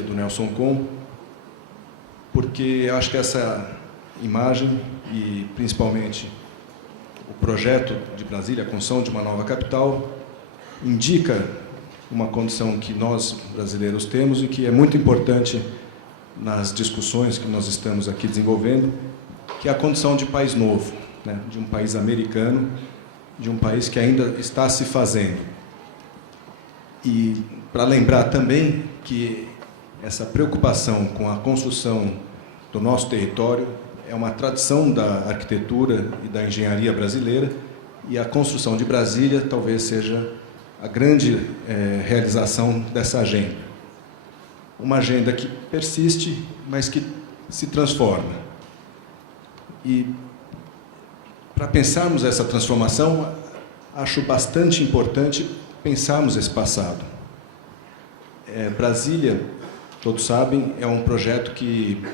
do Nelson Con, porque acho que essa imagem e, principalmente, o projeto de Brasília, a construção de uma nova capital, indica uma condição que nós, brasileiros, temos e que é muito importante nas discussões que nós estamos aqui desenvolvendo, que é a condição de país novo, né? De um país americano, de um país que ainda está se fazendo. E para lembrar também que essa preocupação com a construção do nosso território é uma tradição da arquitetura e da engenharia brasileira, e a construção de Brasília talvez seja a grande realização dessa agenda. Uma agenda que persiste, mas que se transforma. E, para pensarmos essa transformação, acho bastante importante pensarmos esse passado. Brasília, todos sabem, é um projeto que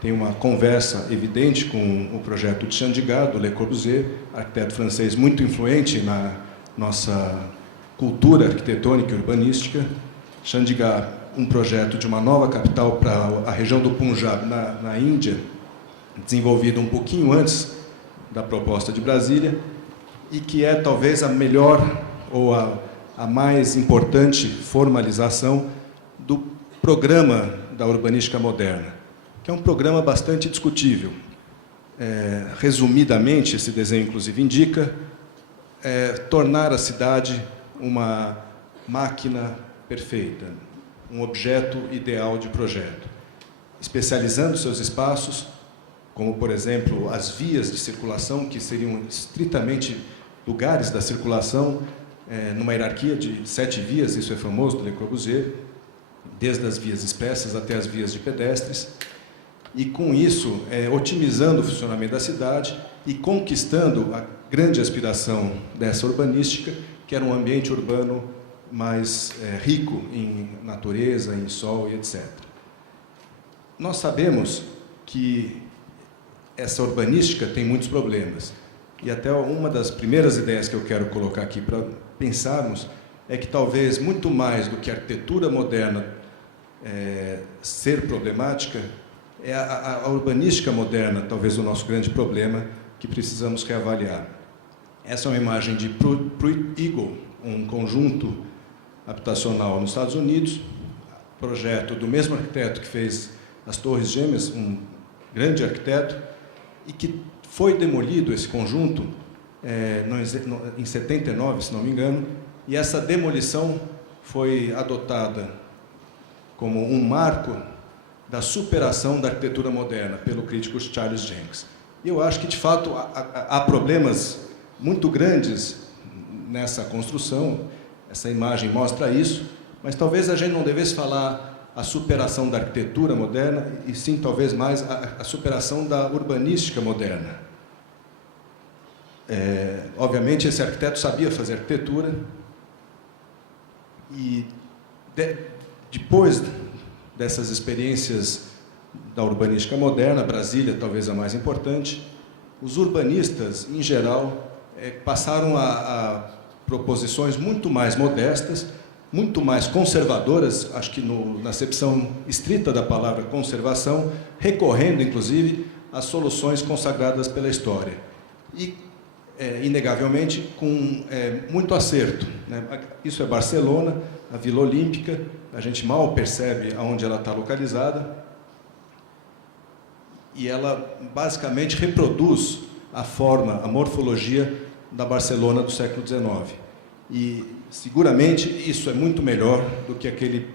tem uma conversa evidente com o projeto de Chandigarh, do Le Corbusier, arquiteto francês muito influente na nossa cultura arquitetônica e urbanística. Chandigarh, um projeto de uma nova capital para a região do Punjab, na Índia, desenvolvido um pouquinho antes da proposta de Brasília, e que é talvez a melhor ou a mais importante formalização do programa da urbanística moderna, que é um programa bastante discutível. Resumidamente, esse desenho, inclusive, indica tornar a cidade uma máquina perfeita, um objeto ideal de projeto, especializando seus espaços, como, por exemplo, as vias de circulação, que seriam estritamente lugares da circulação, numa hierarquia de 7 vias, isso é famoso, do Le Corbusier, desde as vias expressas até as vias de pedestres, e, com isso, otimizando o funcionamento da cidade e conquistando a grande aspiração dessa urbanística, que era um ambiente urbano mais rico em natureza, em sol e etc. Nós sabemos que essa urbanística tem muitos problemas. E até uma das primeiras ideias que eu quero colocar aqui para pensarmos é que talvez muito mais do que a arquitetura moderna ser problemática, é a urbanística moderna talvez o nosso grande problema que precisamos reavaliar. Essa é uma imagem de Pruitt Eagle, um conjunto habitacional nos Estados Unidos, projeto do mesmo arquiteto que fez as Torres Gêmeas, um grande arquiteto, e que foi demolido esse conjunto em 79, se não me engano, e essa demolição foi adotada como um marco da superação da arquitetura moderna pelo crítico Charles Jenkins. E eu acho que, de fato, há problemas muito grandes nessa construção, essa imagem mostra isso, mas talvez a gente não devesse falar a superação da arquitetura moderna, e sim, talvez mais, a superação da urbanística moderna. Obviamente, esse arquiteto sabia fazer arquitetura, e depois dessas experiências da urbanística moderna, Brasília talvez a mais importante, os urbanistas, em geral, passaram a proposições muito mais modestas, muito mais conservadoras, acho que na acepção estrita da palavra conservação, recorrendo, inclusive, às soluções consagradas pela história. E, inegavelmente, com muito acerto, né? Isso é Barcelona, a Vila Olímpica, a gente mal percebe aonde ela está localizada, e ela basicamente reproduz a forma, a morfologia da Barcelona do século XIX. E, seguramente, isso é muito melhor do que aquele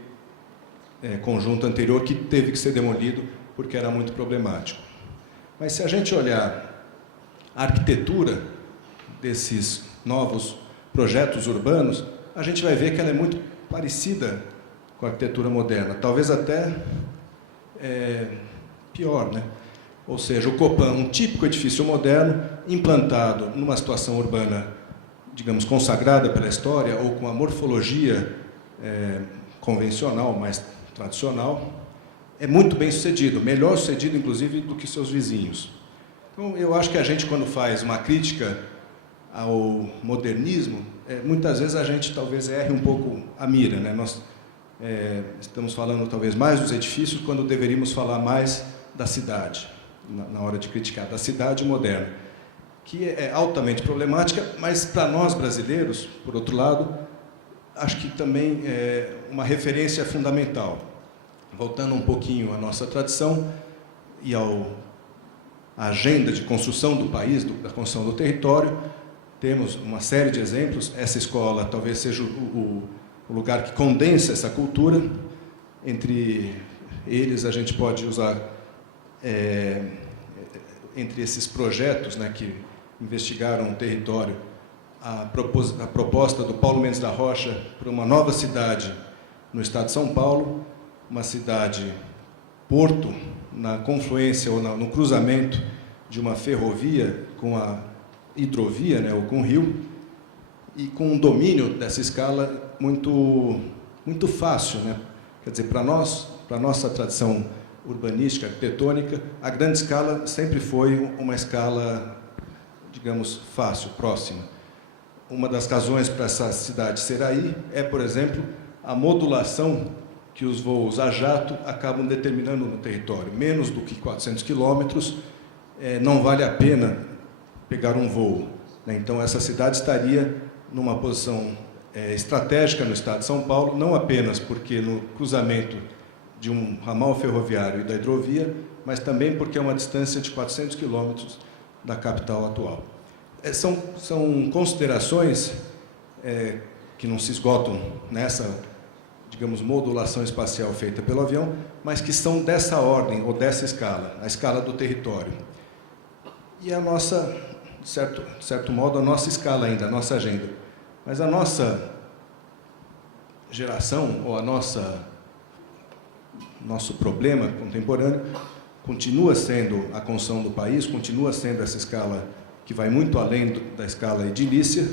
conjunto anterior que teve que ser demolido porque era muito problemático. Mas, se a gente olhar a arquitetura desses novos projetos urbanos, a gente vai ver que ela é muito parecida com a arquitetura moderna, talvez até pior, né? Ou seja, o Copan, um típico edifício moderno, implantado numa situação urbana, digamos, consagrada pela história, ou com a morfologia convencional, mais tradicional, é muito bem sucedido, melhor sucedido, inclusive, do que seus vizinhos. Então, eu acho que a gente, quando faz uma crítica ao modernismo, muitas vezes a gente talvez erre um pouco a mira, né? Estamos falando talvez mais dos edifícios, quando deveríamos falar mais da cidade, na hora de criticar, da cidade moderna, que é altamente problemática, mas para nós brasileiros, por outro lado, acho que também é uma referência fundamental. Voltando um pouquinho à nossa tradição e à agenda de construção do país, da construção do território, temos uma série de exemplos. Essa escola talvez seja o lugar que condensa essa cultura. Entre eles, a gente pode usar, entre esses projetos, né, que investigaram o território, a proposta do Paulo Mendes da Rocha para uma nova cidade no estado de São Paulo, uma cidade porto, na confluência ou no cruzamento de uma ferrovia com a hidrovia, né, ou com o rio, e com um domínio dessa escala muito fácil, né? Quer dizer, para a nossa tradição urbanística, arquitetônica, a grande escala sempre foi uma escala, digamos, fácil, próxima. Uma das razões para essa cidade ser aí é, por exemplo, a modulação que os voos a jato acabam determinando no território. Menos do que 400 quilômetros, não vale a pena pegar um voo, né? Então, essa cidade estaria numa posição estratégica no estado de São Paulo, não apenas porque no cruzamento de um ramal ferroviário e da hidrovia, mas também porque é uma distância de 400 quilômetros da capital atual. São considerações que não se esgotam nessa, digamos, modulação espacial feita pelo avião, mas que são dessa ordem ou dessa escala, a escala do território. E a nossa, de certo modo, a nossa escala ainda, a nossa agenda. Mas a nossa geração, ou nosso problema contemporâneo, continua sendo a construção do país, continua sendo essa escala que vai muito além da escala edilícia,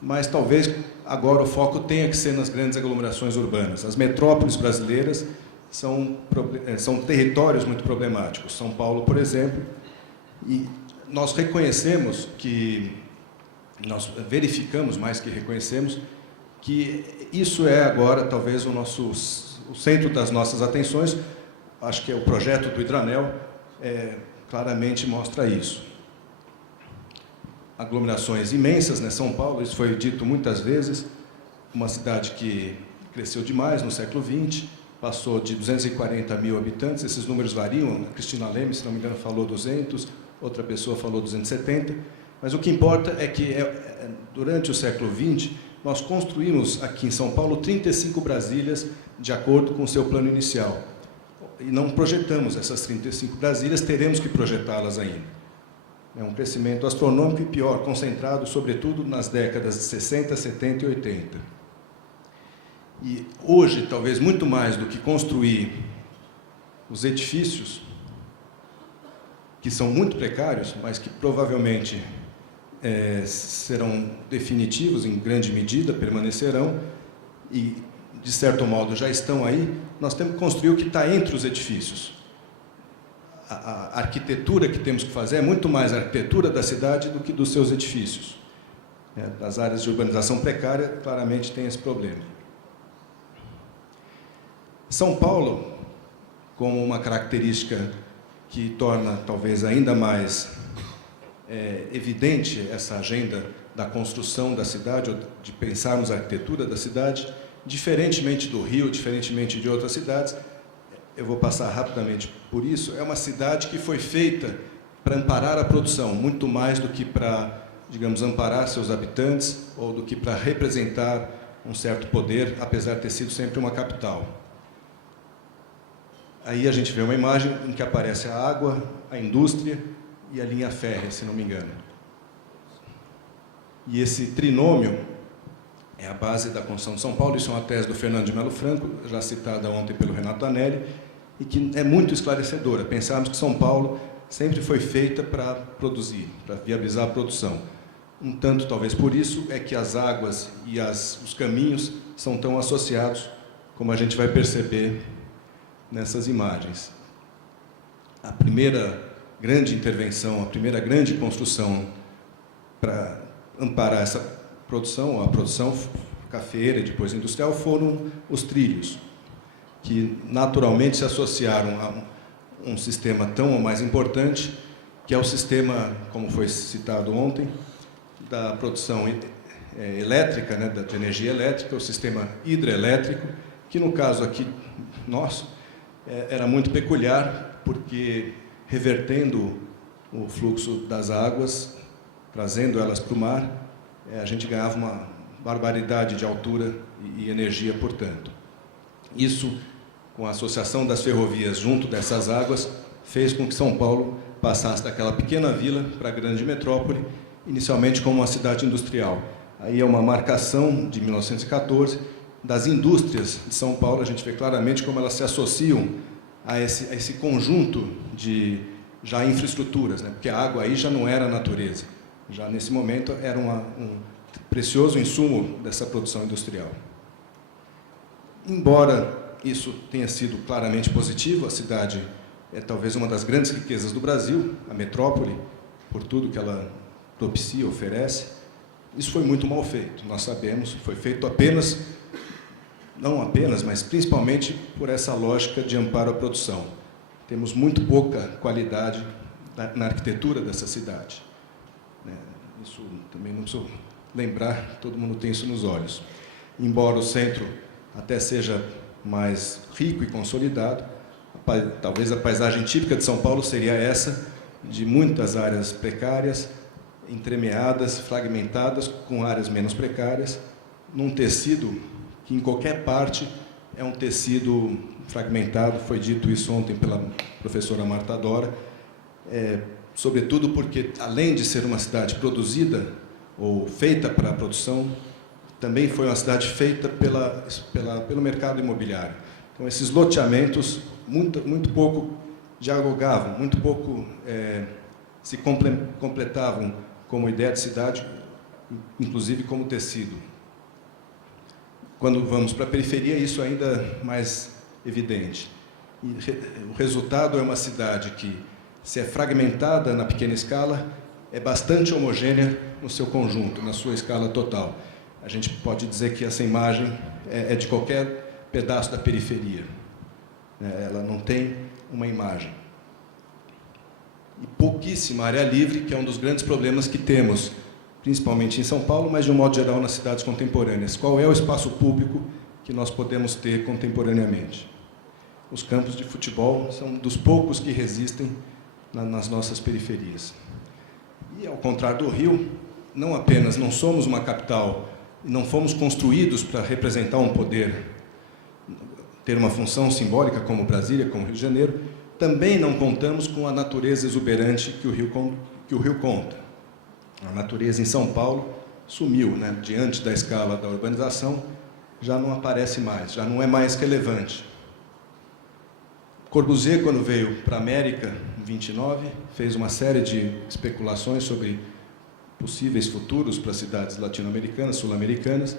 mas talvez agora o foco tenha que ser nas grandes aglomerações urbanas. As metrópoles brasileiras são territórios muito problemáticos. São Paulo, por exemplo, e nós reconhecemos que, nós verificamos, mais que reconhecemos, que isso é agora talvez o centro das nossas atenções. Acho que o projeto do Hidranel claramente mostra isso. Aglomerações imensas, né? São Paulo, isso foi dito muitas vezes, uma cidade que cresceu demais no século XX, passou de 240 mil habitantes, esses números variam, a Cristina Leme, se não me engano, falou 200, outra pessoa falou 270, mas o que importa é que, durante o século XX, nós construímos aqui em São Paulo 35 Brasílias de acordo com o seu plano inicial. E não projetamos essas 35 Brasílias, teremos que projetá-las ainda. É um crescimento astronômico e, pior, concentrado, sobretudo, nas décadas de 60, 70 e 80. E hoje, talvez muito mais do que construir os edifícios, que são muito precários, mas que provavelmente serão definitivos em grande medida, permanecerão, e, de certo modo, já estão aí, nós temos que construir o que está entre os edifícios. A arquitetura que temos que fazer é muito mais a arquitetura da cidade do que dos seus edifícios. Das áreas de urbanização precária, claramente tem esse problema. São Paulo, como uma característica que torna talvez ainda mais evidente essa agenda da construção da cidade, ou de pensarmos a arquitetura da cidade, diferentemente do Rio, diferentemente de outras cidades, eu vou passar rapidamente por isso, é uma cidade que foi feita para amparar a produção, muito mais do que para, digamos, amparar seus habitantes, ou do que para representar um certo poder, apesar de ter sido sempre uma capital. Aí a gente vê uma imagem em que aparece a água, a indústria e a linha férrea, se não me engano. E esse trinômio é a base da construção de São Paulo. Isso é uma tese do Fernando de Melo Franco, já citada ontem pelo Renato Anelli, e que é muito esclarecedora. Pensarmos que São Paulo sempre foi feita para produzir, para viabilizar a produção. Um tanto, talvez por isso, é que as águas e os caminhos são tão associados, como a gente vai perceber nessas imagens. A primeira grande intervenção, a primeira grande construção para amparar essa produção, a produção cafeeira e depois industrial, foram os trilhos, que naturalmente se associaram a um sistema tão ou mais importante, que é o sistema, como foi citado ontem, da produção elétrica, né, de energia elétrica, o sistema hidrelétrico, que no caso aqui nosso era muito peculiar, porque revertendo o fluxo das águas, trazendo elas para o mar, a gente ganhava uma barbaridade de altura e energia, portanto. Isso, com a associação das ferrovias junto dessas águas, fez com que São Paulo passasse daquela pequena vila para a grande metrópole, inicialmente como uma cidade industrial. Aí é uma marcação de 1914 das indústrias de São Paulo. A gente vê claramente como elas se associam a esse conjunto de já infraestruturas, né? Porque a água aí já não era natureza, já nesse momento era um precioso insumo dessa produção industrial. Embora isso tenha sido claramente positivo, a cidade é talvez uma das grandes riquezas do Brasil, a metrópole, por tudo que ela propicia, oferece. Isso foi muito mal feito, nós sabemos, foi feito apenas, não apenas, mas principalmente por essa lógica de amparo à produção. Temos muito pouca qualidade na arquitetura dessa cidade. Isso também não preciso lembrar, todo mundo tem isso nos olhos. Embora o centro até seja mais rico e consolidado, talvez a paisagem típica de São Paulo seria essa, de muitas áreas precárias, entremeadas, fragmentadas, com áreas menos precárias, num tecido que em qualquer parte é um tecido fragmentado, foi dito isso ontem pela professora Marta Dora, sobretudo porque, além de ser uma cidade produzida ou feita para a produção, também foi uma cidade feita pelo mercado imobiliário. Então, esses loteamentos muito pouco dialogavam, muito pouco se completavam como ideia de cidade, inclusive como tecido. Quando vamos para a periferia, isso ainda é mais evidente. E o resultado é uma cidade que, se é fragmentada na pequena escala, é bastante homogênea no seu conjunto, na sua escala total. A gente pode dizer que essa imagem é de qualquer pedaço da periferia. Ela não tem uma imagem. E pouquíssima área livre, que é um dos grandes problemas que temos, principalmente em São Paulo, mas de um modo geral nas cidades contemporâneas. Qual é o espaço público que nós podemos ter contemporaneamente? Os campos de futebol são dos poucos que resistem nas nossas periferias. E, ao contrário do Rio, não apenas não somos uma capital, não fomos construídos para representar um poder, ter uma função simbólica como Brasília, como Rio de Janeiro, também não contamos com a natureza exuberante que o Rio conta. A natureza em São Paulo sumiu, né? Diante da escala da urbanização, já não aparece mais, já não é mais relevante. Corbusier, quando veio para a América, em 29, fez uma série de especulações sobre possíveis futuros para cidades latino-americanas, sul-americanas,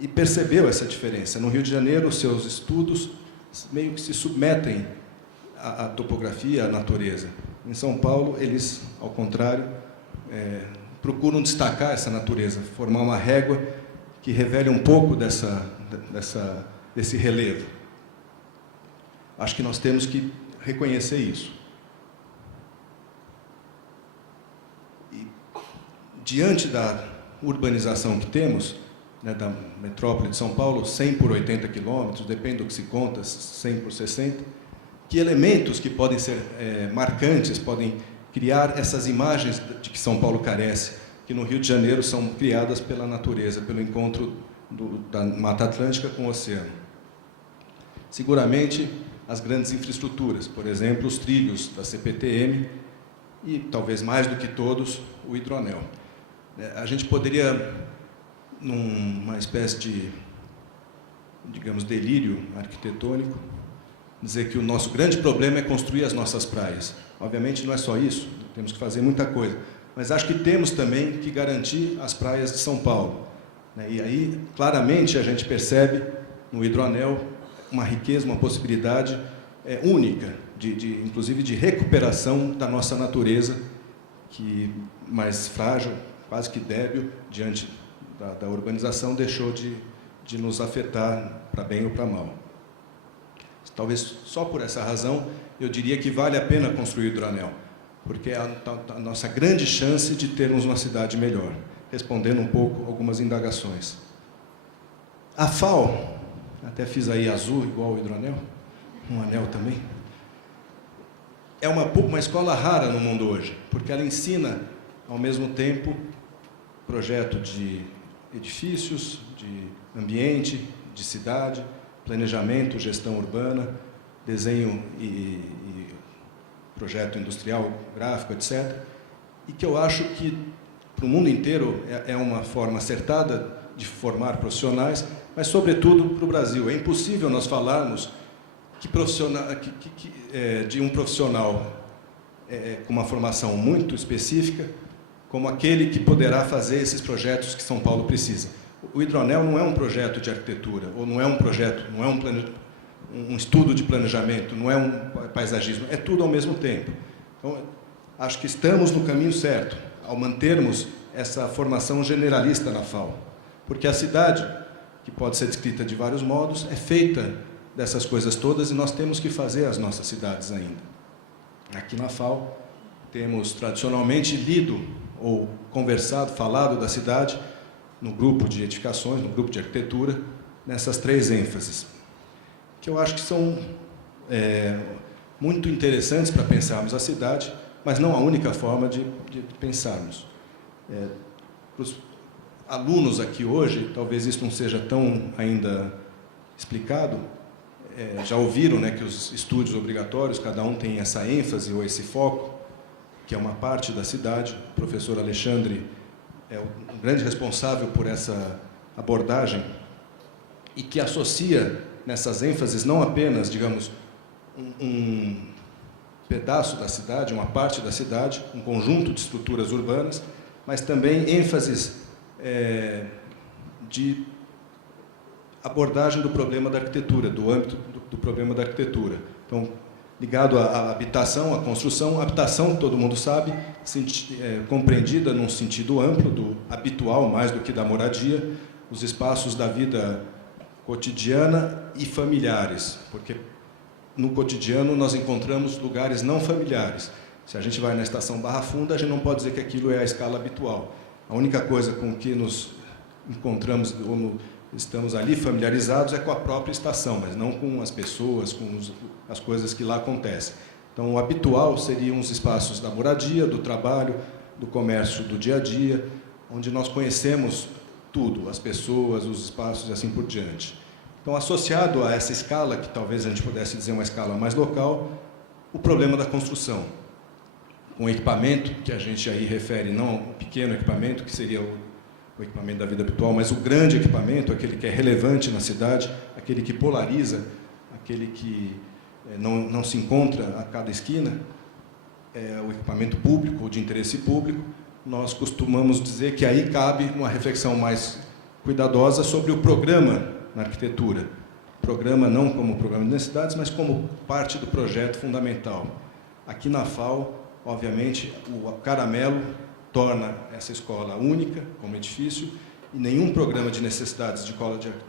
e percebeu essa diferença. No Rio de Janeiro, os seus estudos meio que se submetem à topografia, à natureza. Em São Paulo, eles, ao contrário, procuram destacar essa natureza, formar uma régua que revele um pouco desse relevo. Acho que nós temos que reconhecer isso. E, diante da urbanização que temos, né, da metrópole de São Paulo, 100 por 80 quilômetros, depende do que se conta, 100 por 60, que elementos que podem ser marcantes, podem criar essas imagens de que São Paulo carece, que no Rio de Janeiro são criadas pela natureza, pelo encontro da Mata Atlântica com o oceano. Seguramente, as grandes infraestruturas, por exemplo, os trilhos da CPTM e, talvez mais do que todos, o hidroanel. A gente poderia, numa espécie de, digamos, delírio arquitetônico, dizer que o nosso grande problema é construir as nossas praias. Obviamente não é só isso, temos que fazer muita coisa, mas acho que temos também que garantir as praias de São Paulo. E aí, claramente, a gente percebe no hidroanel uma riqueza, uma possibilidade única, inclusive de recuperação da nossa natureza, que mais frágil, quase que débil, diante da urbanização, deixou de de nos afetar para bem ou para mal. Talvez só por essa razão eu diria que vale a pena construir o hidroanel, porque é a nossa grande chance de termos uma cidade melhor, respondendo um pouco algumas indagações. A FAO, até fiz aí azul igual o hidroanel, um anel também, é uma escola rara no mundo hoje, porque ela ensina, ao mesmo tempo, projeto de edifícios, de ambiente, de cidade, planejamento, gestão urbana, desenho e projeto industrial, gráfico, etc. E que eu acho que, para o mundo inteiro, é uma forma acertada de formar profissionais, mas, sobretudo, para o Brasil. É impossível nós falarmos de um profissional com uma formação muito específica, como aquele que poderá fazer esses projetos que São Paulo precisa. O hidroanel não é um projeto de arquitetura, ou não é um projeto, não é um estudo de planejamento, não é um paisagismo, é tudo ao mesmo tempo. Então, acho que estamos no caminho certo, ao mantermos essa formação generalista na FAO. Porque a cidade, que pode ser descrita de vários modos, é feita dessas coisas todas e nós temos que fazer as nossas cidades ainda. Aqui na FAO, temos tradicionalmente lido ou conversado, falado da cidade no grupo de edificações, no grupo de arquitetura, nessas três ênfases, que eu acho que são muito interessantes para pensarmos a cidade, mas não a única forma de pensarmos. Para os alunos aqui hoje, talvez isso não seja tão ainda explicado, já ouviram, né, que os estudos obrigatórios, cada um tem essa ênfase ou esse foco, que é uma parte da cidade. O professor Alexandre é o grande responsável por essa abordagem e que associa nessas ênfases não apenas, digamos, um pedaço da cidade, uma parte da cidade, um conjunto de estruturas urbanas, mas também ênfases de abordagem do problema da arquitetura, do âmbito do problema da arquitetura. Então, ligado à habitação, à construção. A habitação, todo mundo sabe, compreendida num sentido amplo, do habitual mais do que da moradia, os espaços da vida cotidiana e familiares, porque no cotidiano nós encontramos lugares não familiares. Se a gente vai na estação Barra Funda, a gente não pode dizer que aquilo é a escala habitual. A única coisa com que nos encontramos, ou estamos ali familiarizados, é com a própria estação, mas não com as pessoas, com as coisas que lá acontecem. Então, o habitual seriam os espaços da moradia, do trabalho, do comércio do dia a dia, onde nós conhecemos tudo, as pessoas, os espaços e assim por diante. Então, associado a essa escala, que talvez a gente pudesse dizer uma escala mais local, o problema da construção. Um equipamento, que a gente aí refere não ao pequeno equipamento, que seria o equipamento da vida habitual, mas o grande equipamento, aquele que é relevante na cidade, aquele que polariza, aquele que não se encontra a cada esquina, o equipamento público ou de interesse público. Nós costumamos dizer que aí cabe uma reflexão mais cuidadosa sobre o programa na arquitetura. Programa não como programa de necessidades, mas como parte do projeto fundamental. Aqui na FAO, obviamente, o caramelo torna essa escola única, como edifício, e nenhum programa de necessidades de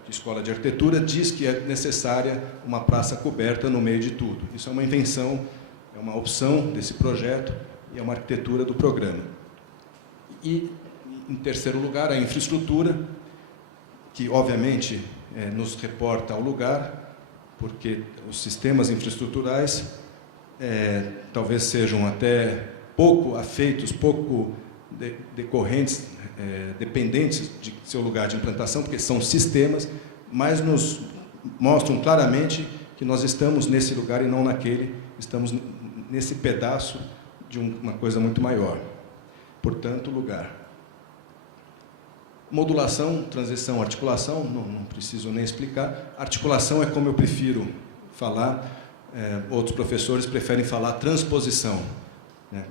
escola de arquitetura diz que é necessária uma praça coberta no meio de tudo. Isso é uma invenção, é uma opção desse projeto e é uma arquitetura do programa. E, em terceiro lugar, a infraestrutura, que, obviamente, nos reporta ao lugar, porque os sistemas infraestruturais talvez sejam até pouco afeitos, pouco decorrentes, dependentes de seu lugar de implantação, porque são sistemas, mas nos mostram claramente que nós estamos nesse lugar e não naquele, estamos nesse pedaço de uma coisa muito maior. Portanto, lugar. Modulação, transição, articulação, não preciso nem explicar. Articulação é como eu prefiro falar, outros professores preferem falar transposição, né?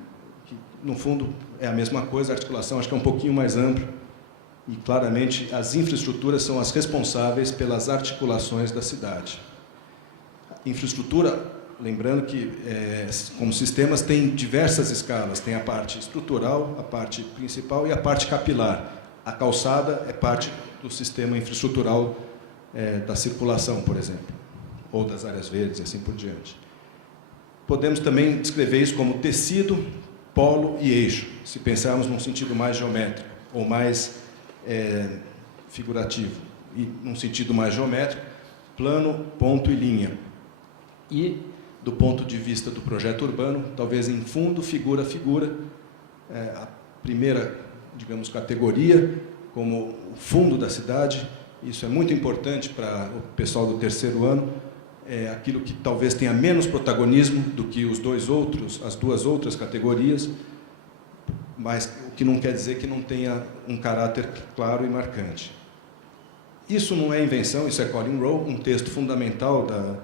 Que, no fundo, é a mesma coisa. A articulação acho que é um pouquinho mais ampla e, claramente, as infraestruturas são as responsáveis pelas articulações da cidade. Infraestrutura, lembrando que, como sistemas, tem diversas escalas. Tem a parte estrutural, a parte principal e a parte capilar. A calçada é parte do sistema infraestrutural da circulação, por exemplo, ou das áreas verdes e assim por diante. Podemos também descrever isso como tecido, polo e eixo, se pensarmos num sentido mais geométrico, ou mais figurativo. E num sentido mais geométrico, plano, ponto e linha. E, do ponto de vista do projeto urbano, talvez em fundo, figura a figura, a primeira, digamos, categoria, como o fundo da cidade. Isso é muito importante para o pessoal do terceiro ano, aquilo que talvez tenha menos protagonismo do que as duas outras categorias, mas o que não quer dizer que não tenha um caráter claro e marcante. Isso não é invenção, isso é Colin Rowe, um texto fundamental da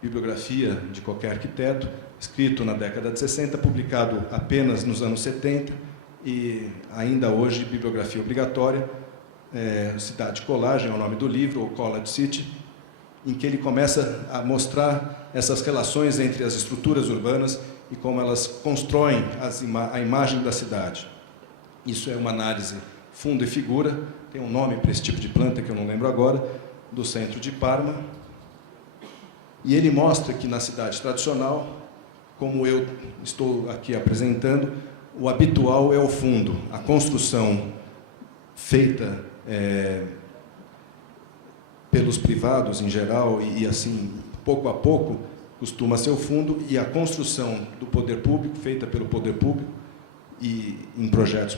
bibliografia de qualquer arquiteto, escrito na década de 60, publicado apenas nos anos 70, e ainda hoje bibliografia obrigatória, Cidade Colagem é o nome do livro, ou Collage City, em que ele começa a mostrar essas relações entre as estruturas urbanas e como elas constroem a imagem da cidade. Isso é uma análise fundo e figura, tem um nome para esse tipo de planta que eu não lembro agora, do centro de Parma. E ele mostra que na cidade tradicional, como eu estou aqui apresentando, o habitual é o fundo, a construção feita pelos privados em geral e assim, pouco a pouco, costuma ser o fundo, e a construção do poder público, feita pelo poder público, e em projetos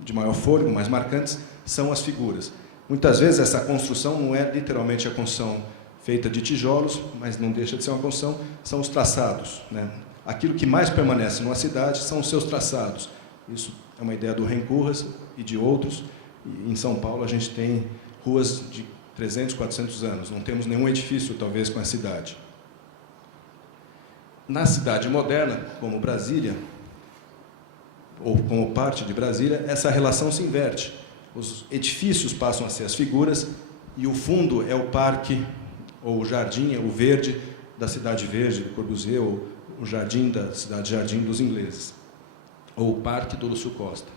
de maior fôlego, mais marcantes, são as figuras. Muitas vezes essa construção não é literalmente a construção feita de tijolos, mas não deixa de ser uma construção, são os traçados, né? Aquilo que mais permanece numa cidade são os seus traçados. Isso é uma ideia do Rencourras e de outros. E em São Paulo a gente tem ruas de 300, 400 anos, não temos nenhum edifício, talvez, com a cidade. Na cidade moderna, como Brasília, ou como parte de Brasília, essa relação se inverte. Os edifícios passam a ser as figuras e o fundo é o parque, ou o jardim, o verde da Cidade Verde, do Corbusier, ou o jardim da Cidade Jardim dos ingleses, ou o parque do Lúcio Costa.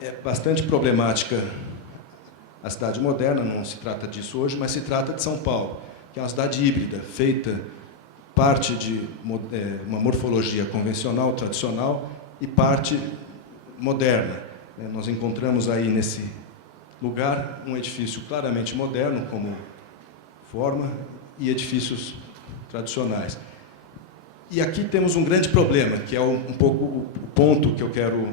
É bastante problemática a cidade moderna, não se trata disso hoje, mas se trata de São Paulo, que é uma cidade híbrida, feita parte de uma morfologia convencional, tradicional, e parte moderna. Nós encontramos aí nesse lugar um edifício claramente moderno, como forma, e edifícios tradicionais. E aqui temos um grande problema, que é um pouco o ponto que eu quero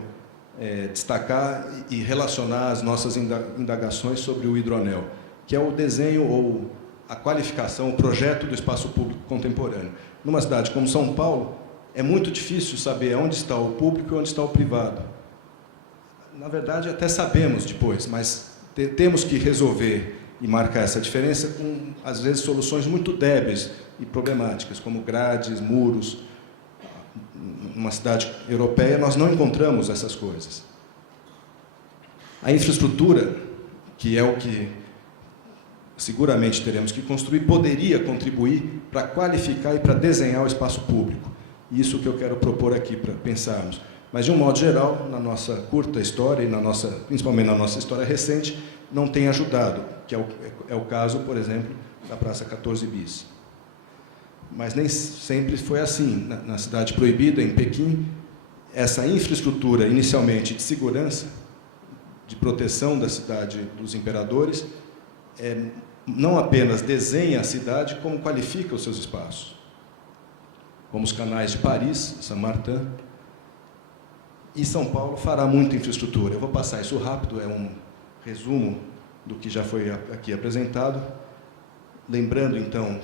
destacar e relacionar as nossas indagações sobre o hidroanel, que é o desenho ou a qualificação, o projeto do espaço público contemporâneo. Numa cidade como São Paulo, é muito difícil saber onde está o público e onde está o privado. Na verdade, até sabemos depois, mas temos que resolver e marcar essa diferença com, às vezes, soluções muito débeis e problemáticas, como grades, muros. Numa cidade europeia, nós não encontramos essas coisas. A infraestrutura, que é o que seguramente teremos que construir, poderia contribuir para qualificar e para desenhar o espaço público. Isso que eu quero propor aqui para pensarmos. Mas, de um modo geral, na nossa curta história, e principalmente na nossa história recente, não tem ajudado, que é o caso, por exemplo, da Praça 14 Bis. Mas nem sempre foi assim. Na Cidade Proibida, em Pequim, essa infraestrutura, inicialmente de segurança, de proteção da cidade dos imperadores, não apenas desenha a cidade, como qualifica os seus espaços. Como os canais de Paris, Saint-Martin. E São Paulo fará muita infraestrutura. Eu vou passar isso rápido, é um resumo do que já foi aqui apresentado. Lembrando, então,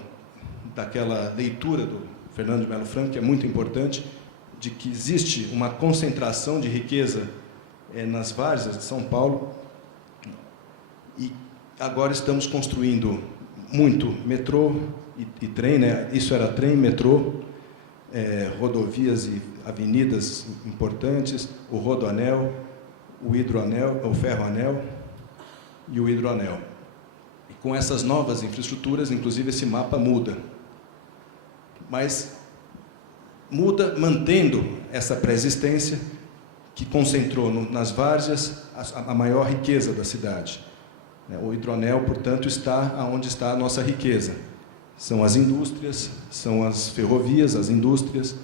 daquela leitura do Fernando de Melo Franco, que é muito importante, de que existe uma concentração de riqueza nas várzeas de São Paulo, e agora estamos construindo muito metrô e trem, né? Isso era trem, metrô, rodovias e avenidas importantes, o rodoanel, o hidroanel, o ferroanel e o hidroanel. E com essas novas infraestruturas, inclusive, esse mapa muda. Mas muda mantendo essa pré-existência que concentrou nas várzeas a maior riqueza da cidade. O hidroanel, portanto, está onde está a nossa riqueza. São as indústrias, são as ferrovias, as indústrias.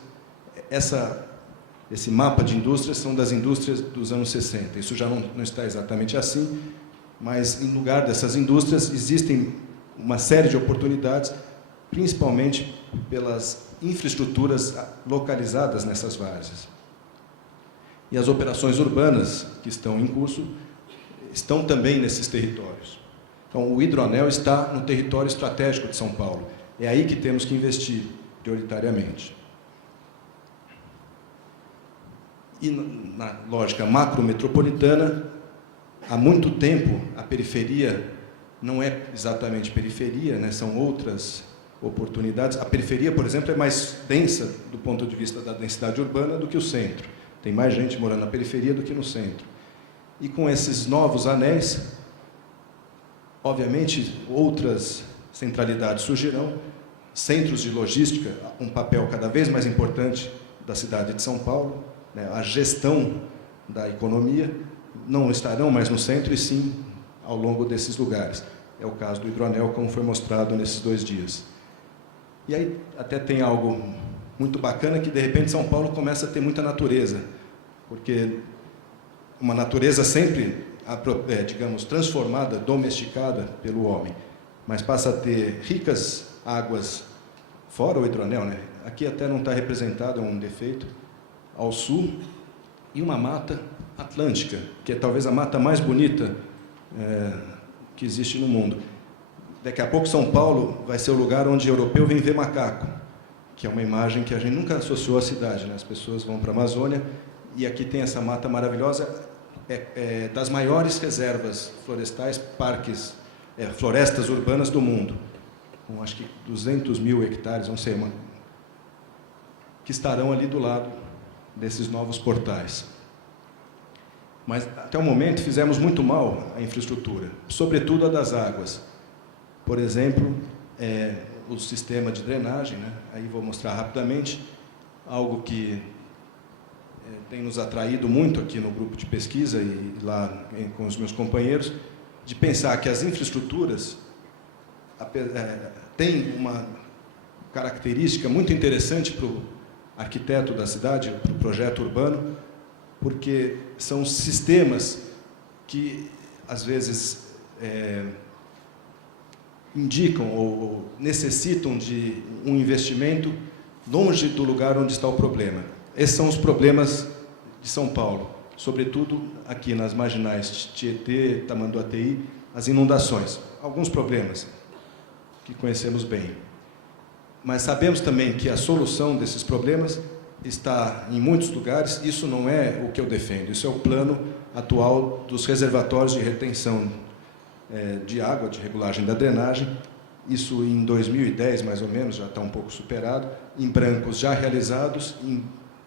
Esse mapa de indústrias são das indústrias dos anos 60. Isso já não está exatamente assim, mas, em lugar dessas indústrias, existem uma série de oportunidades, principalmente pelas infraestruturas localizadas nessas várzeas. E as operações urbanas que estão em curso estão também nesses territórios. Então, o hidroanel está no território estratégico de São Paulo. É aí que temos que investir, prioritariamente. E, na lógica macrometropolitana, há muito tempo a periferia não é exatamente periferia, né? São outras oportunidades. A periferia, por exemplo, é mais densa do ponto de vista da densidade urbana do que o centro. Tem mais gente morando na periferia do que no centro. E com esses novos anéis, obviamente, outras centralidades surgirão, centros de logística, um papel cada vez mais importante da cidade de São Paulo, né? A gestão da economia, não estarão mais no centro, e sim ao longo desses lugares. É o caso do hidroanel, como foi mostrado nesses 2 dias. E aí até tem algo muito bacana, que de repente São Paulo começa a ter muita natureza, porque uma natureza sempre, digamos, transformada, domesticada pelo homem, mas passa a ter ricas águas, fora o hidroanel, né? Aqui até não está representado, é um defeito, ao sul, e uma mata atlântica, que é talvez a mata mais bonita que existe no mundo. Daqui a pouco São Paulo vai ser o lugar onde o europeu vem ver macaco, que é uma imagem que a gente nunca associou à cidade, né? As pessoas vão para a Amazônia, e aqui tem essa mata maravilhosa, das maiores reservas florestais, parques, florestas urbanas do mundo, com acho que 200 mil hectares, não sei, que estarão ali do lado desses novos portais. Mas, até o momento, fizemos muito mal à infraestrutura, sobretudo a das águas. Por exemplo, o sistema de drenagem, né? Aí vou mostrar rapidamente, algo que tem nos atraído muito aqui no grupo de pesquisa e lá com os meus companheiros, de pensar que as infraestruturas têm uma característica muito interessante para o arquiteto da cidade, para o projeto urbano, porque são sistemas que, às vezes, indicam ou necessitam de um investimento longe do lugar onde está o problema. Esses são os problemas de São Paulo, sobretudo aqui nas marginais Tietê, Tamanduateí, as inundações. Alguns problemas que conhecemos bem. Mas sabemos também que a solução desses problemas está em muitos lugares. Isso não é o que eu defendo, isso é o plano atual dos reservatórios de retenção de água, de regulagem da drenagem. Isso em 2010, mais ou menos, já está um pouco superado, em brancos já realizados,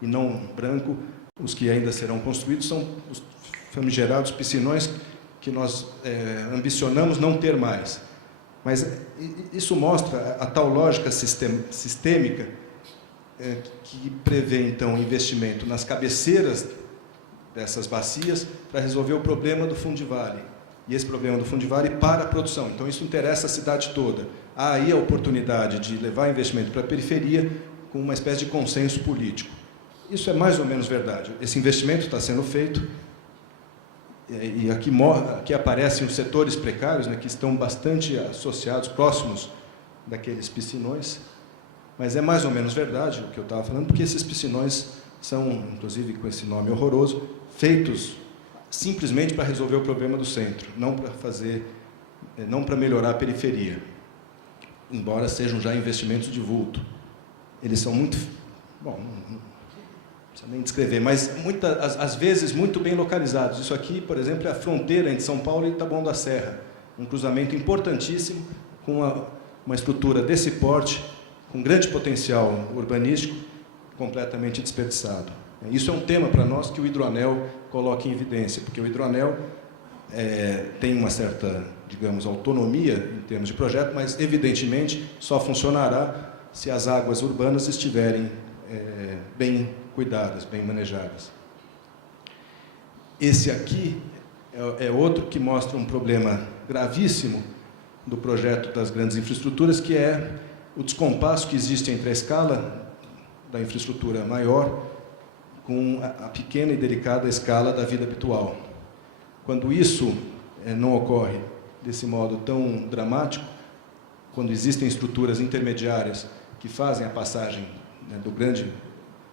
e não branco, os que ainda serão construídos são os famigerados piscinões que nós ambicionamos não ter mais. Mas isso mostra a tal lógica sistêmica que prevê, então, investimento nas cabeceiras dessas bacias para resolver o problema do fundo de vale. E esse problema do fundo de vale para a produção. Então, isso interessa a cidade toda. Há aí a oportunidade de levar investimento para a periferia com uma espécie de consenso político. Isso é mais ou menos verdade. Esse investimento está sendo feito, e aqui aparecem os setores precários, né, que estão bastante associados, próximos daqueles piscinões, mas é mais ou menos verdade o que eu estava falando, porque esses piscinões são, inclusive com esse nome horroroso, feitos simplesmente para resolver o problema do centro, não para melhorar a periferia, embora sejam já investimentos de vulto. Eles são muito, bom, não precisa nem descrever, mas às vezes muito bem localizados. Isso aqui, por exemplo, é a fronteira entre São Paulo e Taboão da Serra, um cruzamento importantíssimo com uma estrutura desse porte, com grande potencial urbanístico, completamente desperdiçado. Isso é um tema para nós que o hidroanel coloca em evidência, porque o hidroanel tem uma certa, digamos, autonomia em termos de projeto, mas, evidentemente, só funcionará se as águas urbanas estiverem bem cuidadas, bem manejadas. Esse aqui é outro que mostra um problema gravíssimo do projeto das grandes infraestruturas, que é o descompasso que existe entre a escala da infraestrutura maior com a pequena e delicada escala da vida habitual. Quando isso não ocorre desse modo tão dramático, quando existem estruturas intermediárias que fazem a passagem, né, do grande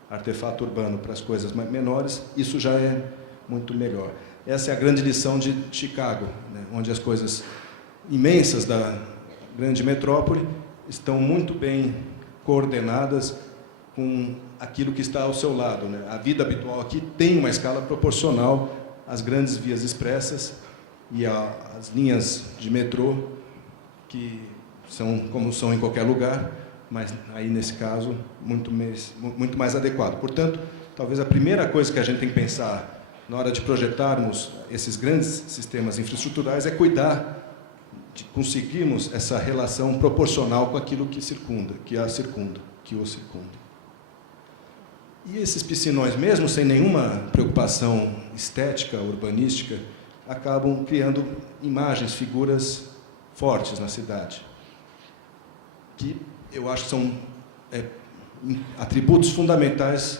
artefato urbano para as coisas menores, isso já é muito melhor. Essa é a grande lição de Chicago, né, onde as coisas imensas da grande metrópole estão muito bem coordenadas com aquilo que está ao seu lado, né? A vida habitual aqui tem uma escala proporcional às grandes vias expressas e às linhas de metrô, que são como são em qualquer lugar, mas aí, nesse caso, muito mais adequado. Portanto, talvez a primeira coisa que a gente tem que pensar na hora de projetarmos esses grandes sistemas infraestruturais é cuidar de conseguirmos essa relação proporcional com aquilo que circunda, que o circunda. E esses piscinões, mesmo sem nenhuma preocupação estética, urbanística, acabam criando imagens, figuras fortes na cidade, que eu acho que são atributos fundamentais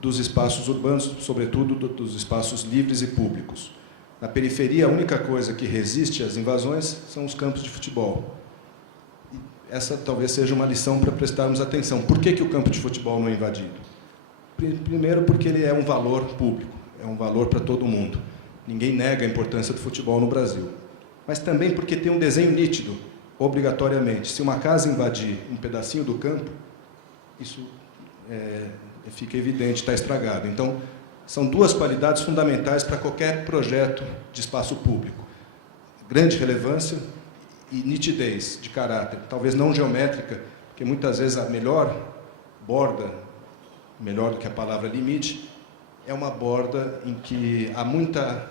dos espaços urbanos, sobretudo dos espaços livres e públicos. Na periferia, a única coisa que resiste às invasões são os campos de futebol. E essa talvez seja uma lição para prestarmos atenção. Por que o campo de futebol não é invadido? Primeiro, porque ele é um valor público, é um valor para todo mundo. Ninguém nega a importância do futebol no Brasil. Mas também porque tem um desenho nítido, obrigatoriamente. Se uma casa invadir um pedacinho do campo, isso fica evidente, está estragado. Então, são duas qualidades fundamentais para qualquer projeto de espaço público. Grande relevância e nitidez de caráter, talvez não geométrica, porque muitas vezes a melhor borda, melhor do que a palavra limite, é uma borda em que há muita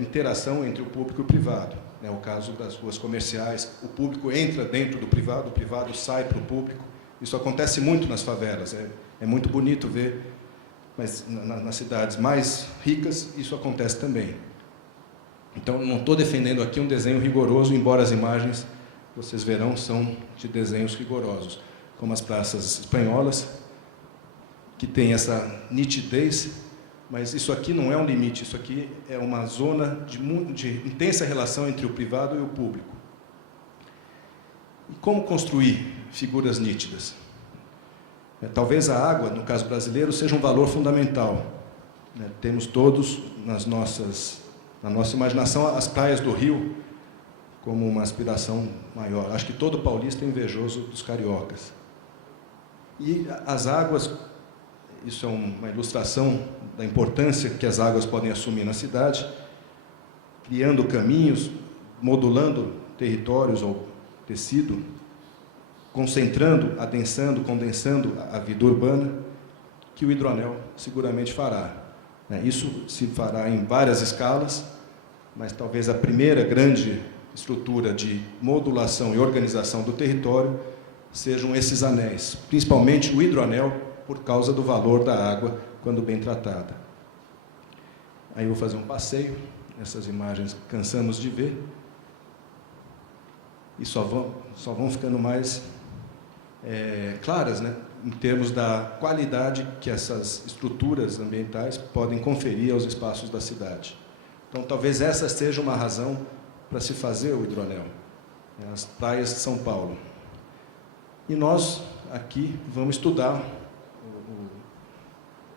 interação entre o público e o privado. É o caso das ruas comerciais, o público entra dentro do privado, o privado sai para o público. Isso acontece muito nas favelas, é muito bonito ver, mas nas cidades mais ricas isso acontece também. Então, não estou defendendo aqui um desenho rigoroso, embora as imagens, vocês verão, são de desenhos rigorosos, como as praças espanholas, que tem essa nitidez, mas isso aqui não é um limite, isso aqui é uma zona de intensa relação entre o privado e o público. E como construir figuras nítidas? Talvez a água, no caso brasileiro, seja um valor fundamental. Temos todos, na nossa imaginação, as praias do Rio como uma aspiração maior. Acho que todo paulista é invejoso dos cariocas. E as águas, isso é uma ilustração da importância que as águas podem assumir na cidade, criando caminhos, modulando territórios ou tecido, concentrando, adensando, condensando a vida urbana, que o hidroanel seguramente fará. Isso se fará em várias escalas, mas talvez a primeira grande estrutura de modulação e organização do território sejam esses anéis, principalmente o hidroanel, por causa do valor da água quando bem tratada. Aí eu vou fazer um passeio, essas imagens cansamos de ver, e só vão ficando mais claras, né, em termos da qualidade que essas estruturas ambientais podem conferir aos espaços da cidade. Então, talvez essa seja uma razão para se fazer o hidroanel, as praias de São Paulo. E nós, aqui, vamos estudar,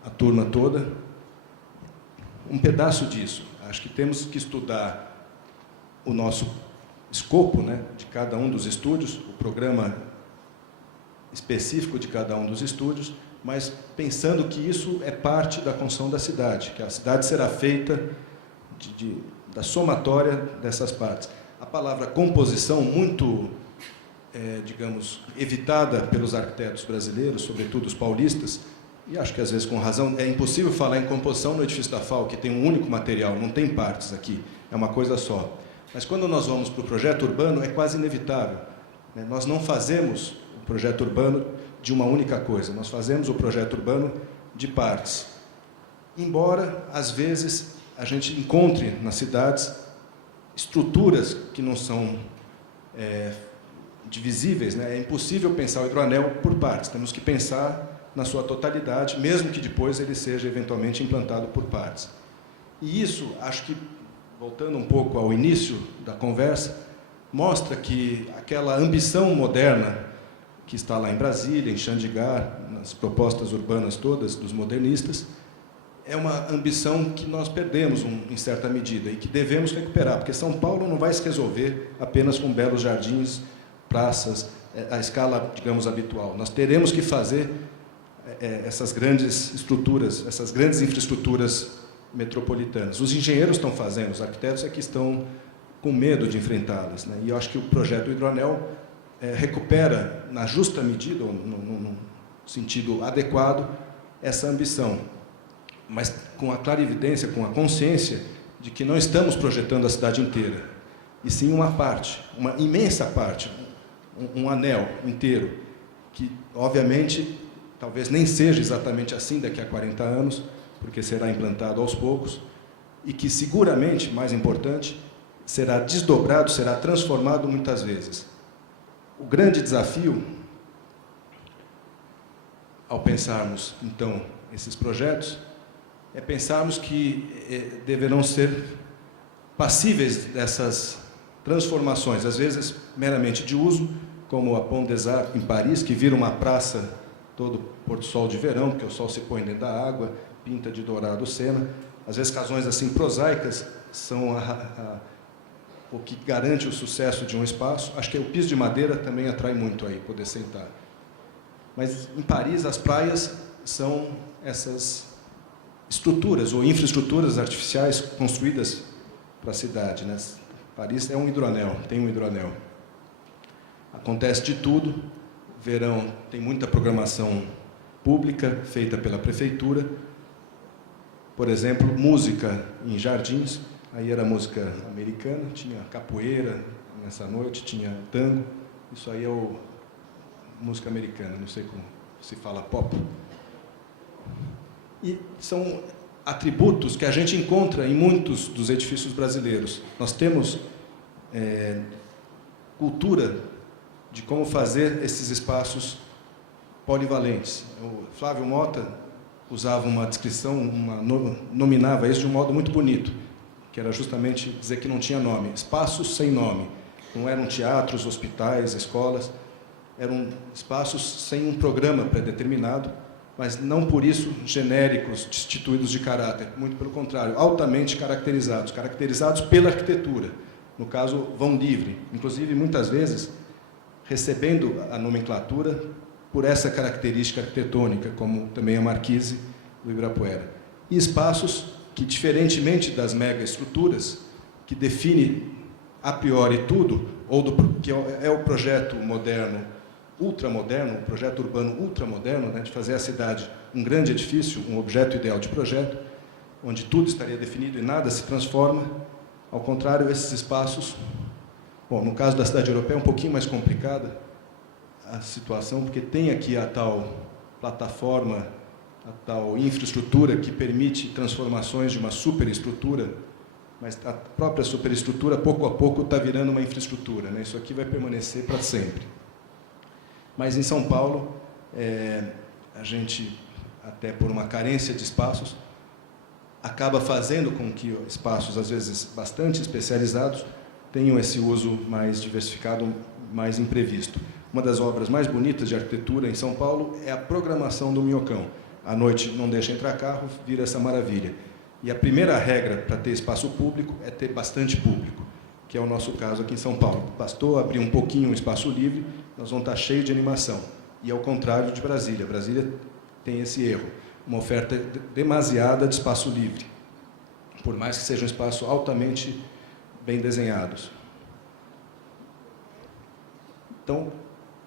a turma toda, um pedaço disso. Acho que temos que estudar o nosso escopo, né, de cada um dos estúdios, o programa específico de cada um dos estúdios, mas pensando que isso é parte da construção da cidade, que a cidade será feita da somatória dessas partes. A palavra composição, muito, digamos, evitada pelos arquitetos brasileiros, sobretudo os paulistas, e acho que às vezes com razão, é impossível falar em composição no edifício da FAU, que tem um único material, não tem partes aqui, é uma coisa só. Mas quando nós vamos para o projeto urbano, é quase inevitável. Nós não fazemos o projeto urbano de uma única coisa, nós fazemos o projeto urbano de partes. Embora, às vezes, a gente encontre nas cidades estruturas que não são divisíveis, né? É impossível pensar o hidroanel por partes, temos que pensar na sua totalidade, mesmo que depois ele seja eventualmente implantado por partes. E isso, acho que, voltando um pouco ao início da conversa, mostra que aquela ambição moderna que está lá em Brasília, em Chandigarh, nas propostas urbanas todas dos modernistas, é uma ambição que nós perdemos em certa medida e que devemos recuperar, porque São Paulo não vai se resolver apenas com belos jardins, praças, a escala, digamos, habitual. Nós teremos que fazer essas grandes estruturas, essas grandes infraestruturas metropolitanas. Os engenheiros estão fazendo, os arquitetos é que estão com medo de enfrentá-las, né? E eu acho que o projeto Hidroanel recupera, na justa medida, ou no sentido adequado, essa ambição, mas com a clarividência, com a consciência de que não estamos projetando a cidade inteira, e sim uma parte, uma imensa parte, um anel inteiro, que, obviamente, talvez nem seja exatamente assim daqui a 40 anos, porque será implantado aos poucos, e que, seguramente, mais importante, será desdobrado, será transformado muitas vezes. O grande desafio, ao pensarmos, então, esses projetos, é pensarmos que deverão ser passíveis dessas transformações, às vezes meramente de uso, como a Pont des Arts em Paris, que vira uma praça todo pôr-do-sol de verão, porque o sol se põe dentro da água, pinta de dourado o Sena. Às vezes, razões assim prosaicas são o que garante o sucesso de um espaço. Acho que o piso de madeira também atrai muito aí, poder sentar. Mas, em Paris, as praias são essas estruturas ou infraestruturas artificiais construídas para a cidade, né? Paris é um hidroanel, tem um hidroanel. Acontece de tudo. Verão tem muita programação pública feita pela prefeitura. Por exemplo, música em jardins. Aí era música americana, tinha capoeira nessa noite, tinha tango. Isso aí é música americana, não sei como se fala pop. E são atributos que a gente encontra em muitos dos edifícios brasileiros. Nós temos cultura de como fazer esses espaços polivalentes. O Flávio Mota usava uma descrição, nominava isso de um modo muito bonito, que era justamente dizer que não tinha nome. Espaços sem nome. Não eram teatros, hospitais, escolas. Eram espaços sem um programa pré-determinado, mas não por isso genéricos, destituídos de caráter. Muito pelo contrário, altamente caracterizados. Caracterizados pela arquitetura. No caso, vão livre. Inclusive, muitas vezes, recebendo a nomenclatura por essa característica arquitetônica, como também a Marquise do Ibirapuera. E espaços que, diferentemente das megaestruturas, que define a priori tudo, que é o projeto moderno, ultramoderno, o projeto urbano ultramoderno, né, de fazer a cidade um grande edifício, um objeto ideal de projeto, onde tudo estaria definido e nada se transforma. Ao contrário, esses espaços... Bom, no caso da cidade europeia é um pouquinho mais complicada a situação, porque tem aqui a tal plataforma, a tal infraestrutura que permite transformações de uma superestrutura, mas a própria superestrutura, pouco a pouco, está virando uma infraestrutura, né? Isso aqui vai permanecer para sempre. Mas em São Paulo, a gente, até por uma carência de espaços, acaba fazendo com que espaços, às vezes, bastante especializados, tenham esse uso mais diversificado, mais imprevisto. Uma das obras mais bonitas de arquitetura em São Paulo é a programação do Minhocão. À noite não deixa entrar carro, vira essa maravilha. E a primeira regra para ter espaço público é ter bastante público, que é o nosso caso aqui em São Paulo. Bastou abrir um pouquinho um espaço livre, nós vamos estar cheios de animação. E ao contrário de Brasília. Brasília tem esse erro, uma oferta demasiada de espaço livre, por mais que seja um espaço altamente bem desenhados. Então,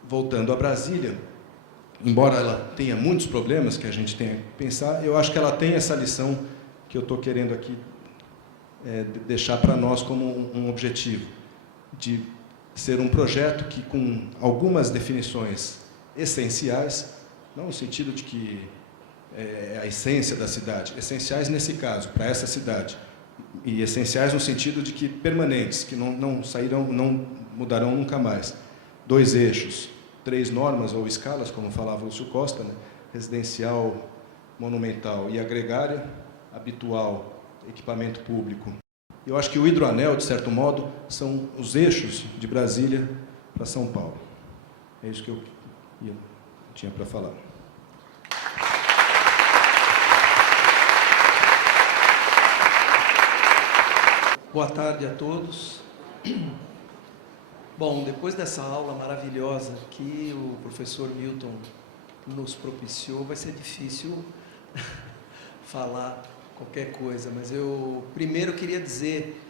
voltando a Brasília, embora ela tenha muitos problemas que a gente tenha que pensar, eu acho que ela tem essa lição que eu estou querendo aqui deixar para nós como um objetivo, de ser um projeto que, com algumas definições essenciais, não no sentido de que é a essência da cidade, essenciais nesse caso, para essa cidade, e essenciais no sentido de que permanentes, que não sairão, não mudarão nunca mais. 2 eixos, 3 normas ou escalas, como falava o Lúcio Costa, né? Residencial, monumental e agregária, habitual, equipamento público. Eu acho que o hidroanel, de certo modo, são os eixos de Brasília para São Paulo. É isso que eu tinha para falar. Boa tarde a todos. Bom, depois dessa aula maravilhosa que o professor Milton nos propiciou, vai ser difícil falar qualquer coisa, mas eu primeiro queria dizer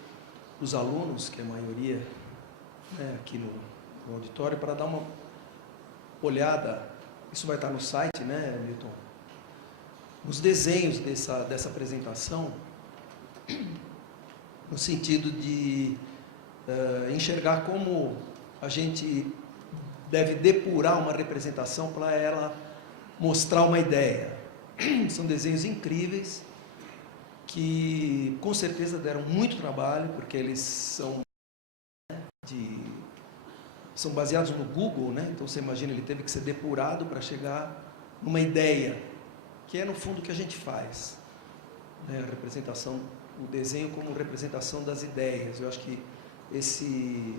para os alunos, que é a maioria, né, aqui no auditório, para dar uma olhada, isso vai estar no site, né, Milton? Nos desenhos dessa apresentação, no sentido de enxergar como a gente deve depurar uma representação para ela mostrar uma ideia. São desenhos incríveis, que com certeza deram muito trabalho, porque eles são baseados no Google, né? Então você imagina, ele teve que ser depurado para chegar numa ideia, que é no fundo o que a gente faz, né? A representação, o desenho como representação das ideias. Eu acho que esse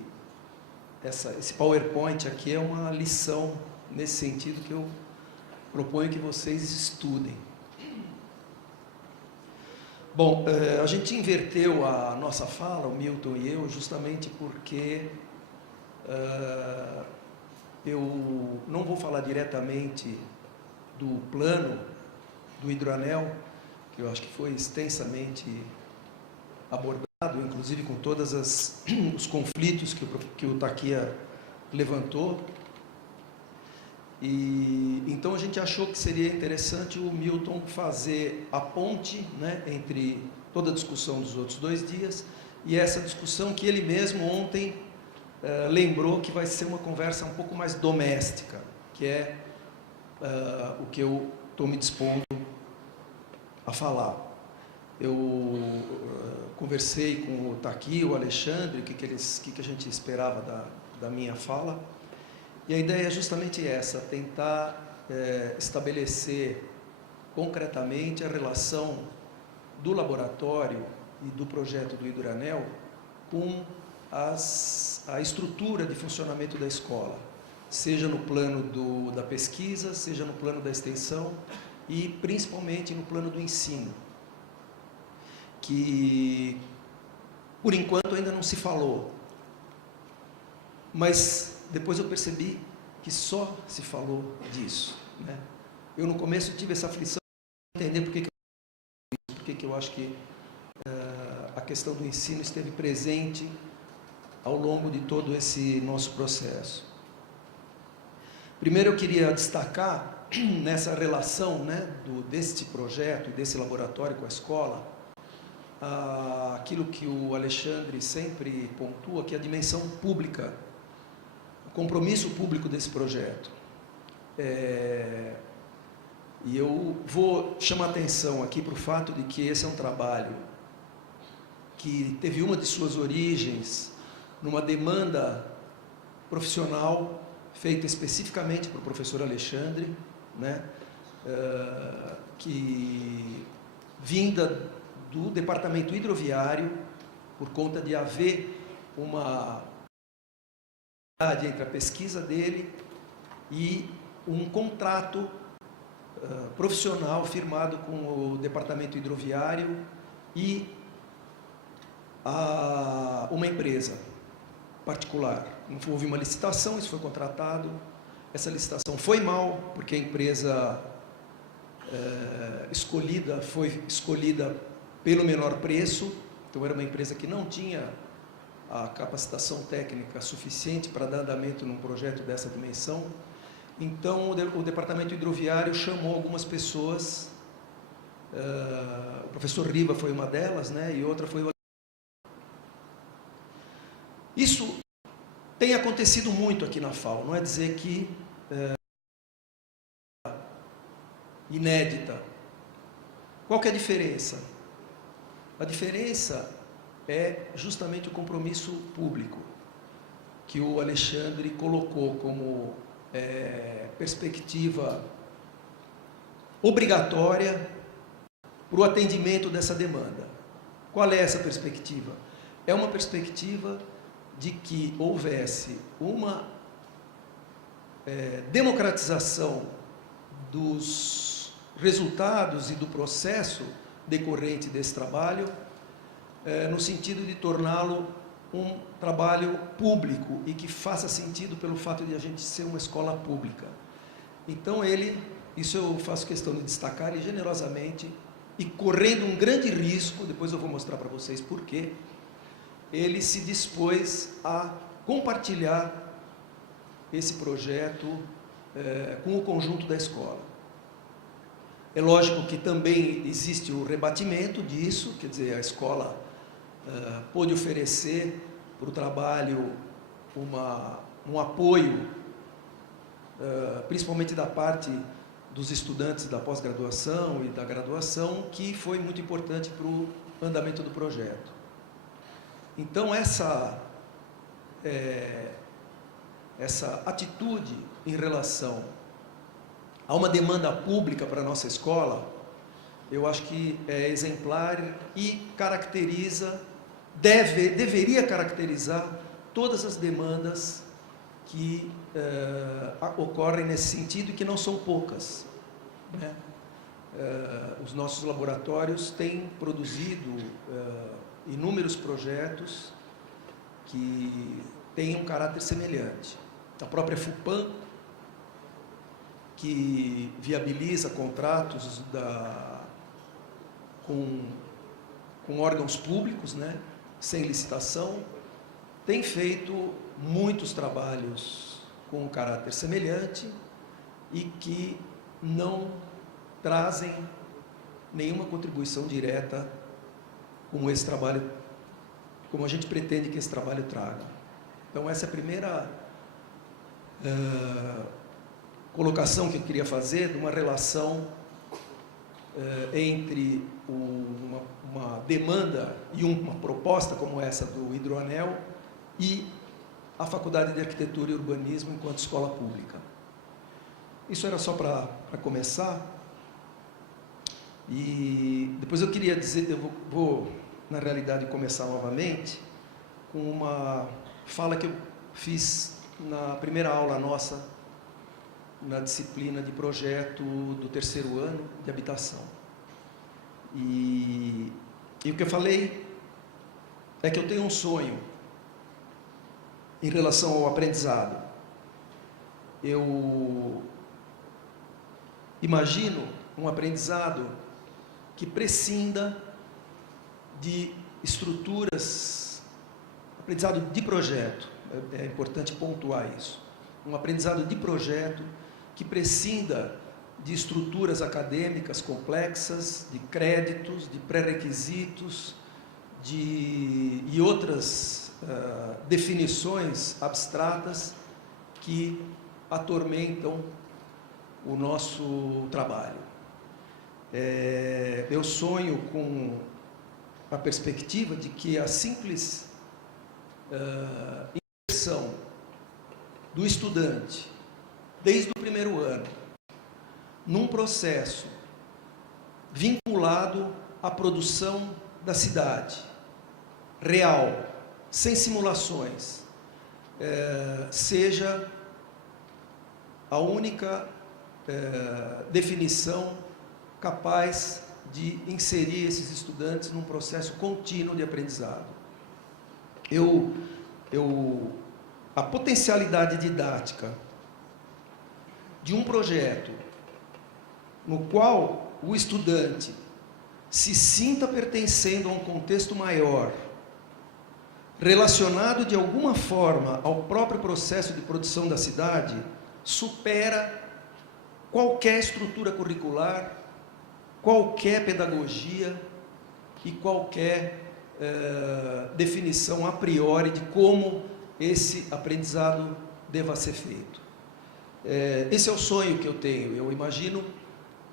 PowerPoint aqui é uma lição nesse sentido que eu proponho que vocês estudem. Bom, a gente inverteu a nossa fala, o Milton e eu, justamente porque eu não vou falar diretamente do plano do hidroanel, que eu acho que foi extensamente abordado, inclusive com todos os conflitos que o Taquia levantou. E então a gente achou que seria interessante o Milton fazer a ponte, né, entre toda a discussão dos outros 2 dias e essa discussão que ele mesmo ontem lembrou que vai ser uma conversa um pouco mais doméstica, que é o que eu estou me dispondo a falar. Eu conversei com o Taquia, o Alexandre, o que a gente esperava da minha fala. E a ideia é justamente essa, tentar estabelecer concretamente a relação do laboratório e do projeto do hidroanel com a estrutura de funcionamento da escola, seja no plano da pesquisa, seja no plano da extensão e principalmente no plano do ensino, que por enquanto ainda não se falou, mas depois eu percebi que só se falou disso, né? Eu no começo tive essa aflição de entender por que eu acho que a questão do ensino esteve presente ao longo de todo esse nosso processo. Primeiro eu queria destacar nessa relação, né, deste projeto e desse laboratório com a escola, aquilo que o Alexandre sempre pontua, que é a dimensão pública, compromisso público desse projeto. E eu vou chamar atenção aqui para o fato de que esse é um trabalho que teve uma de suas origens numa demanda profissional feita especificamente para o professor Alexandre, né, que vinda do departamento hidroviário, por conta de haver uma entre a pesquisa dele e um contrato profissional firmado com o departamento hidroviário e uma empresa particular. Não houve uma licitação, isso foi contratado. Essa licitação foi mal, porque a empresa escolhida foi escolhida pelo menor preço, então era uma empresa que não tinha a capacitação técnica suficiente para dar andamento num projeto dessa dimensão. Então o departamento hidroviário chamou algumas pessoas, o professor Riva foi uma delas, né, e outra foi o... Isso tem acontecido muito aqui na FAO, não é dizer que inédita. Qual que é a diferença? A diferença é justamente o compromisso público, que o Alexandre colocou como perspectiva obrigatória para o atendimento dessa demanda. Qual é essa perspectiva? É uma perspectiva de que houvesse uma democratização dos resultados e do processo decorrente desse trabalho, no sentido de torná-lo um trabalho público e que faça sentido pelo fato de a gente ser uma escola pública. Então isso eu faço questão de destacar e generosamente, e correndo um grande risco, depois eu vou mostrar para vocês por quê, ele se dispôs a compartilhar esse projeto com o conjunto da escola. É lógico que também existe o rebatimento disso, quer dizer, a escola pôde oferecer para o trabalho um apoio, principalmente da parte dos estudantes da pós-graduação e da graduação, que foi muito importante para o andamento do projeto. Então, essa atitude em relação a uma demanda pública para a nossa escola, eu acho que é exemplar e caracteriza, deveria caracterizar todas as demandas que ocorrem nesse sentido e que não são poucas, né? Os nossos laboratórios têm produzido inúmeros projetos que têm um caráter semelhante. A própria FUPAM, que viabiliza contratos com órgãos públicos, né, sem licitação, tem feito muitos trabalhos com um caráter semelhante e que não trazem nenhuma contribuição direta como esse trabalho, como a gente pretende que esse trabalho traga. Então, essa é a primeira colocação que eu queria fazer de uma relação entre uma demanda e uma proposta como essa do Hidroanel e a Faculdade de Arquitetura e Urbanismo enquanto escola pública. Isso era só para começar. E depois eu queria dizer, eu vou na realidade começar novamente com uma fala que eu fiz na primeira aula nossa na disciplina de projeto do terceiro ano de habitação. E o que eu falei é que eu tenho um sonho em relação ao aprendizado. Eu imagino um aprendizado que prescinda de estruturas, aprendizado de projeto, é importante pontuar isso, um aprendizado de projeto que prescinda de estruturas acadêmicas complexas, de créditos, de pré-requisitos, e outras definições abstratas que atormentam o nosso trabalho. Eu sonho com a perspectiva de que a simples inserção do estudante, desde o primeiro ano, num processo vinculado à produção da cidade, real, sem simulações, seja a única definição capaz de inserir esses estudantes num processo contínuo de aprendizado. A potencialidade didática de um projeto no qual o estudante se sinta pertencendo a um contexto maior, relacionado de alguma forma ao próprio processo de produção da cidade, supera qualquer estrutura curricular, qualquer pedagogia e qualquer definição a priori de como esse aprendizado deva ser feito. Esse é o sonho que eu tenho. Eu imagino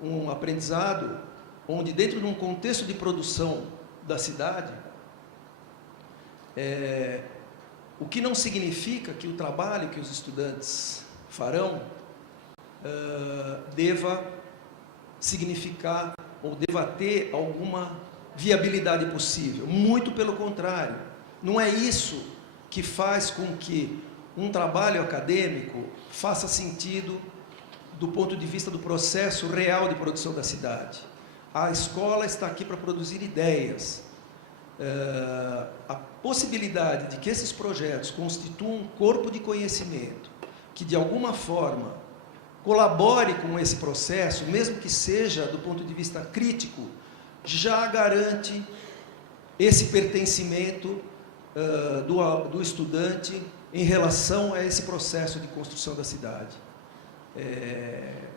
um aprendizado onde, dentro de um contexto de produção da cidade, o que não significa que o trabalho que os estudantes farão deva significar ou deva ter alguma viabilidade possível. Muito pelo contrário. Não é isso que faz com que um trabalho acadêmico faça sentido do ponto de vista do processo real de produção da cidade. A escola está aqui para produzir ideias. A possibilidade de que esses projetos constituam um corpo de conhecimento que, de alguma forma, colabore com esse processo, mesmo que seja do ponto de vista crítico, já garante esse pertencimento do estudante em relação a esse processo de construção da cidade.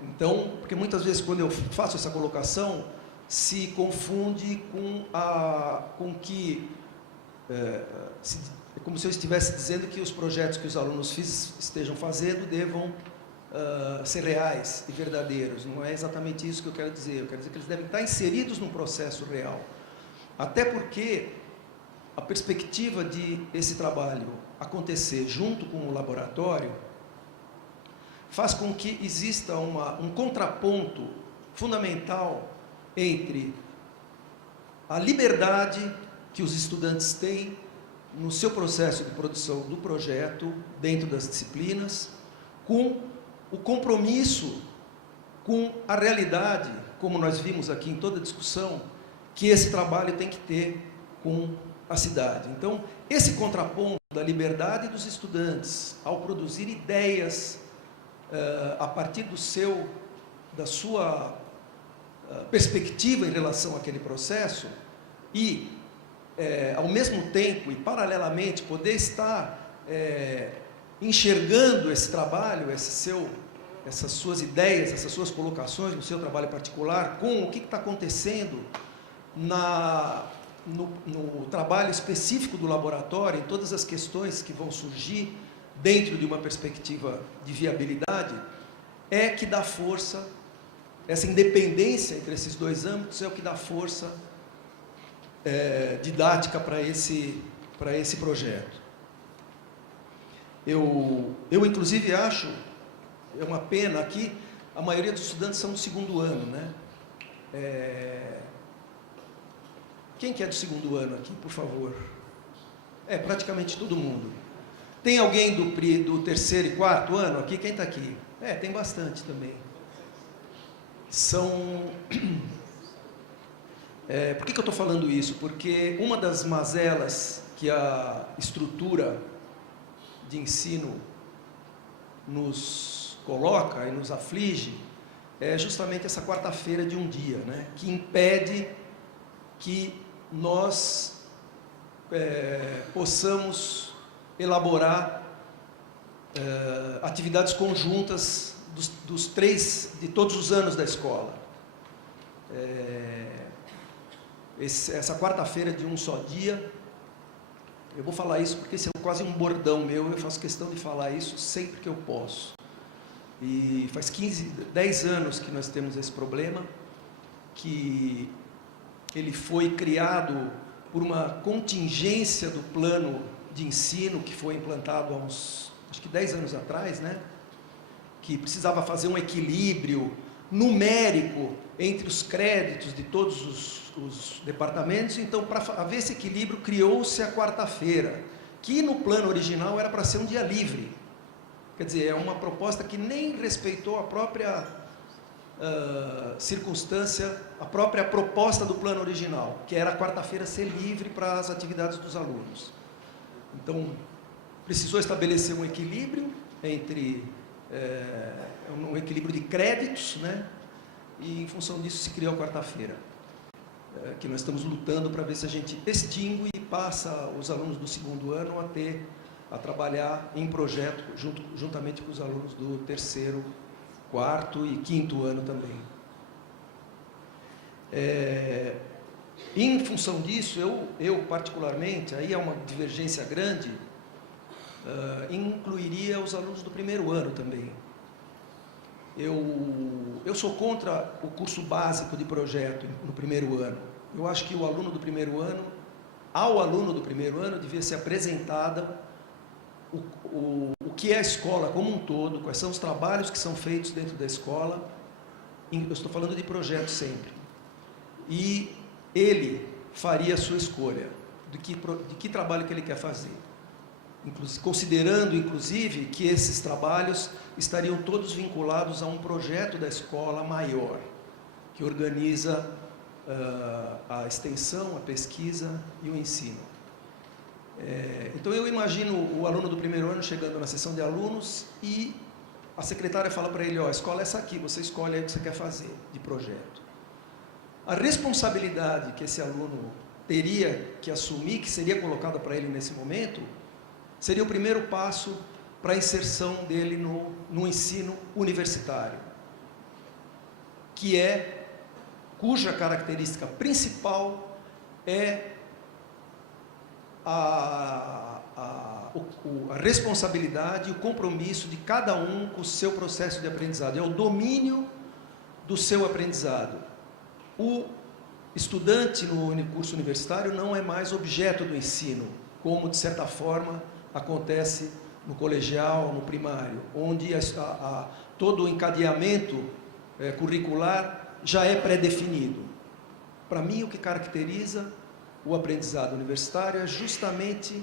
Então, porque muitas vezes quando eu faço essa colocação, se confunde com que é como se eu estivesse dizendo que os projetos que os alunos estejam fazendo devam ser reais e verdadeiros. Não é exatamente isso que eu quero dizer. Eu quero dizer que eles devem estar inseridos num processo real. Até porque a perspectiva de esse trabalho acontecer junto com o laboratório faz com que exista um contraponto fundamental entre a liberdade que os estudantes têm no seu processo de produção do projeto, dentro das disciplinas, com o compromisso com a realidade, como nós vimos aqui em toda a discussão, que esse trabalho tem que ter com a cidade. Então, esse contraponto da liberdade dos estudantes ao produzir ideias a partir da sua perspectiva em relação àquele processo e, ao mesmo tempo e paralelamente, poder estar enxergando esse trabalho, essas suas ideias, essas suas colocações no seu trabalho particular, com o que está acontecendo no trabalho específico do laboratório, em todas as questões que vão surgir dentro de uma perspectiva de viabilidade, é que dá força, essa independência entre esses dois âmbitos é o que dá força didática para esse projeto. Eu inclusive acho, é uma pena aqui, a maioria dos estudantes são do segundo ano, né? Quem que é do segundo ano aqui, por favor? Praticamente todo mundo. Tem alguém do terceiro e quarto ano aqui? Quem está aqui? Tem bastante também. Por que eu estou falando isso? Porque uma das mazelas que a estrutura de ensino nos coloca e nos aflige é justamente essa quarta-feira de um dia, né? Que impede que nós possamos elaborar atividades conjuntas de todos os anos da escola. Essa quarta-feira de um só dia, eu vou falar isso porque esse é quase um bordão meu, eu faço questão de falar isso sempre que eu posso. E faz 10 anos que nós temos esse problema, que ele foi criado por uma contingência do plano de ensino que foi implantado há acho que 10 anos atrás, né? Que precisava fazer um equilíbrio numérico entre os créditos de todos os departamentos. Então, para haver esse equilíbrio, criou-se a quarta-feira, que no plano original era para ser um dia livre. Quer dizer, é uma proposta que nem respeitou a própria circunstância, a própria proposta do plano original, que era a quarta-feira ser livre para as atividades dos alunos. Então, precisou estabelecer um equilíbrio entre um equilíbrio de créditos, né? E em função disso se criou a quarta-feira, que nós estamos lutando para ver se a gente extingue e passa os alunos do segundo ano a trabalhar em projeto juntamente com os alunos do terceiro, quarto e quinto ano também. Em função disso, eu particularmente, aí é uma divergência grande, incluiria os alunos do primeiro ano também. Eu sou contra o curso básico de projeto no primeiro ano. eu acho que o aluno do primeiro ano, ao aluno do primeiro ano, devia ser apresentada o que é a escola como um todo, quais são os trabalhos que são feitos dentro da escola, eu estou falando de projeto sempre, e ele faria a sua escolha de que trabalho que ele quer fazer, considerando, inclusive, que esses trabalhos estariam todos vinculados a um projeto da escola maior, que organiza a extensão, a pesquisa e o ensino. Então, eu imagino o aluno do primeiro ano chegando na sessão de alunos e a secretária fala para ele, ó, a escola é essa aqui, você escolhe aí o que você quer fazer de projeto. A responsabilidade que esse aluno teria que assumir, que seria colocada para ele nesse momento, seria o primeiro passo para a inserção dele no ensino universitário, cuja característica principal é a responsabilidade e o compromisso de cada um com o seu processo de aprendizado, é o domínio do seu aprendizado. O estudante no curso universitário não é mais objeto do ensino, como de certa forma acontece no colegial, no primário, onde todo o encadeamento curricular já é pré-definido. Para mim, o que caracteriza o aprendizado universitário é justamente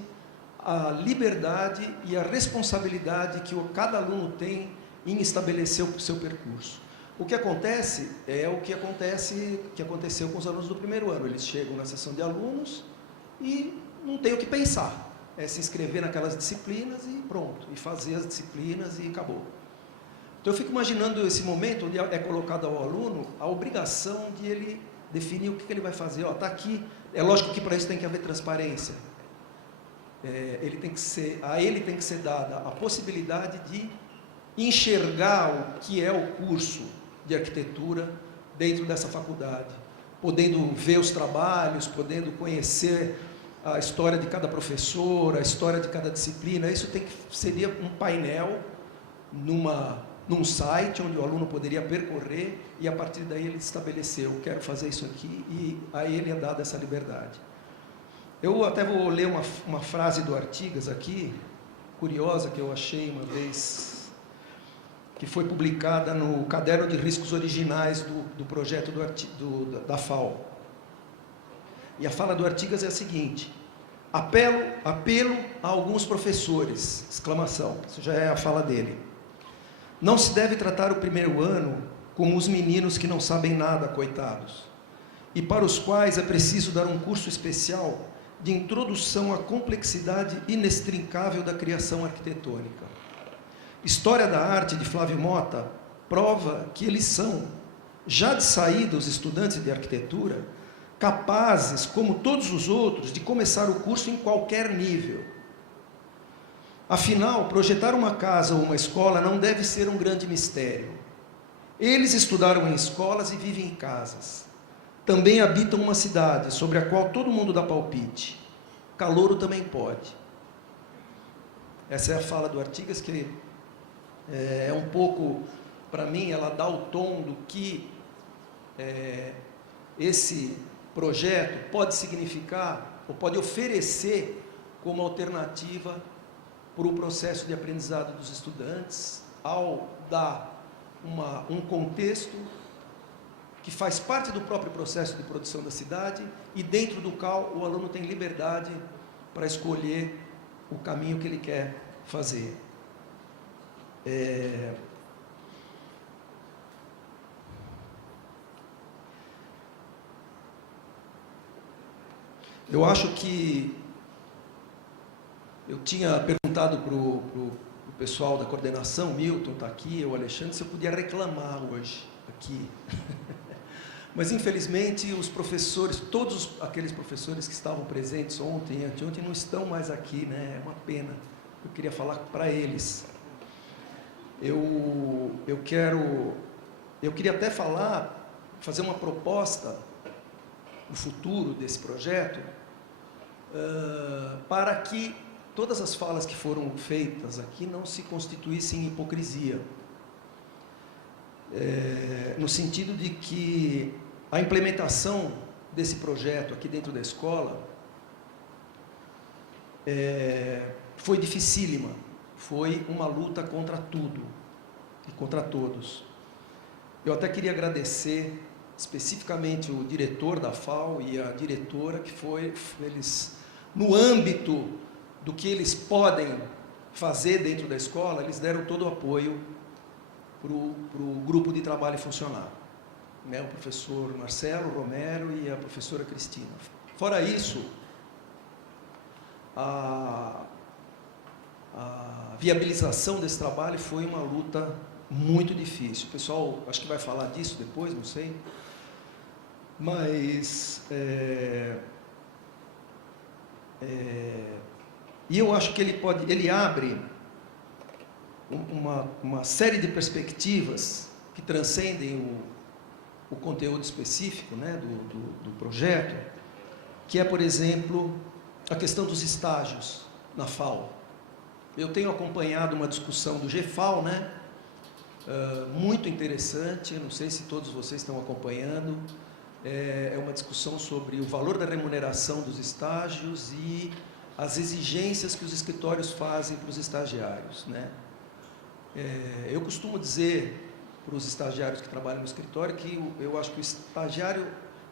a liberdade e a responsabilidade que cada aluno tem em estabelecer o seu percurso. O que acontece é o que aconteceu com os alunos do primeiro ano. Eles chegam na sessão de alunos e não tem o que pensar. É se inscrever naquelas disciplinas e pronto, e fazer as disciplinas e acabou. Então eu fico imaginando esse momento onde é colocado ao aluno a obrigação de ele definir o que ele vai fazer. Está aqui, é lógico que para isso tem que haver transparência. A ele tem que ser dada a possibilidade de enxergar o que é o curso de arquitetura dentro dessa faculdade, podendo ver os trabalhos, podendo conhecer a história de cada professor, a história de cada disciplina. Isso seria um painel num site onde o aluno poderia percorrer e a partir daí ele estabeleceu, eu quero fazer isso aqui, e a ele é dada essa liberdade. Eu até vou ler uma frase do Artigas aqui, curiosa, que eu achei uma vez, que foi publicada no Caderno de Riscos Originais do projeto da FAO. E a fala do Artigas é a seguinte: apelo a alguns professores, exclamação, isso já é a fala dele. Não se deve tratar o primeiro ano como os meninos que não sabem nada, coitados, e para os quais é preciso dar um curso especial de introdução à complexidade inextricável da criação arquitetônica. História da Arte, de Flávio Motta, prova que eles são, já de saída os estudantes de arquitetura, capazes, como todos os outros, de começar o curso em qualquer nível. Afinal, projetar uma casa ou uma escola não deve ser um grande mistério. Eles estudaram em escolas e vivem em casas. Também habitam uma cidade sobre a qual todo mundo dá palpite. Calouro também pode. Essa é a fala do Artigas, que é um pouco, para mim, ela dá o tom do que esse projeto pode significar, ou pode oferecer como alternativa para o processo de aprendizado dos estudantes, ao dar um contexto que faz parte do próprio processo de produção da cidade e dentro do qual o aluno tem liberdade para escolher o caminho que ele quer fazer. Eu acho que eu tinha perguntado para o pessoal da coordenação, o Milton está aqui, o Alexandre, se eu podia reclamar hoje aqui. Mas, infelizmente, os professores, todos aqueles professores que estavam presentes ontem e anteontem não estão mais aqui, né? É uma pena. Eu queria falar para eles. Eu queria até fazer uma proposta no futuro desse projeto, para que todas as falas que foram feitas aqui não se constituíssem em hipocrisia. No sentido de que a implementação desse projeto aqui dentro da escola foi dificílima, foi uma luta contra tudo e contra todos. Eu até queria agradecer especificamente o diretor da FAO e a diretora, que eles, no âmbito do que eles podem fazer dentro da escola, eles deram todo o apoio para o grupo de trabalho funcionar, né? O professor Marcelo Romero e a professora Cristina. Fora isso, a viabilização desse trabalho foi uma luta muito difícil. O pessoal acho que vai falar disso depois, não sei. Mas e eu acho que ele abre uma série de perspectivas que transcendem o conteúdo específico, né, do projeto, que é, por exemplo, a questão dos estágios na FAO. Eu tenho acompanhado uma discussão do GFAO, né, muito interessante, não sei se todos vocês estão acompanhando, é uma discussão sobre o valor da remuneração dos estágios e as exigências que os escritórios fazem para os estagiários, né? Eu costumo dizer para os estagiários que trabalham no escritório que eu acho que o estagiário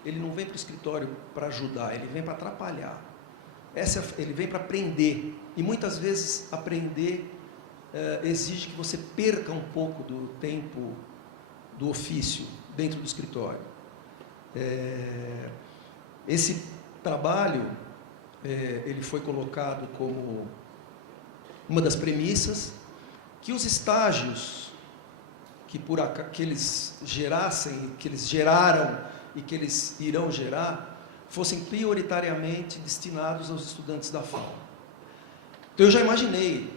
ele não vem para o escritório para ajudar, ele vem para atrapalhar. Ele vem para aprender, e muitas vezes aprender exige que você perca um pouco do tempo do ofício dentro do escritório. Esse trabalho ele foi colocado como uma das premissas que os estágios que eles gerassem, que eles geraram e que eles irão gerar, fossem prioritariamente destinados aos estudantes da FAO. Então eu já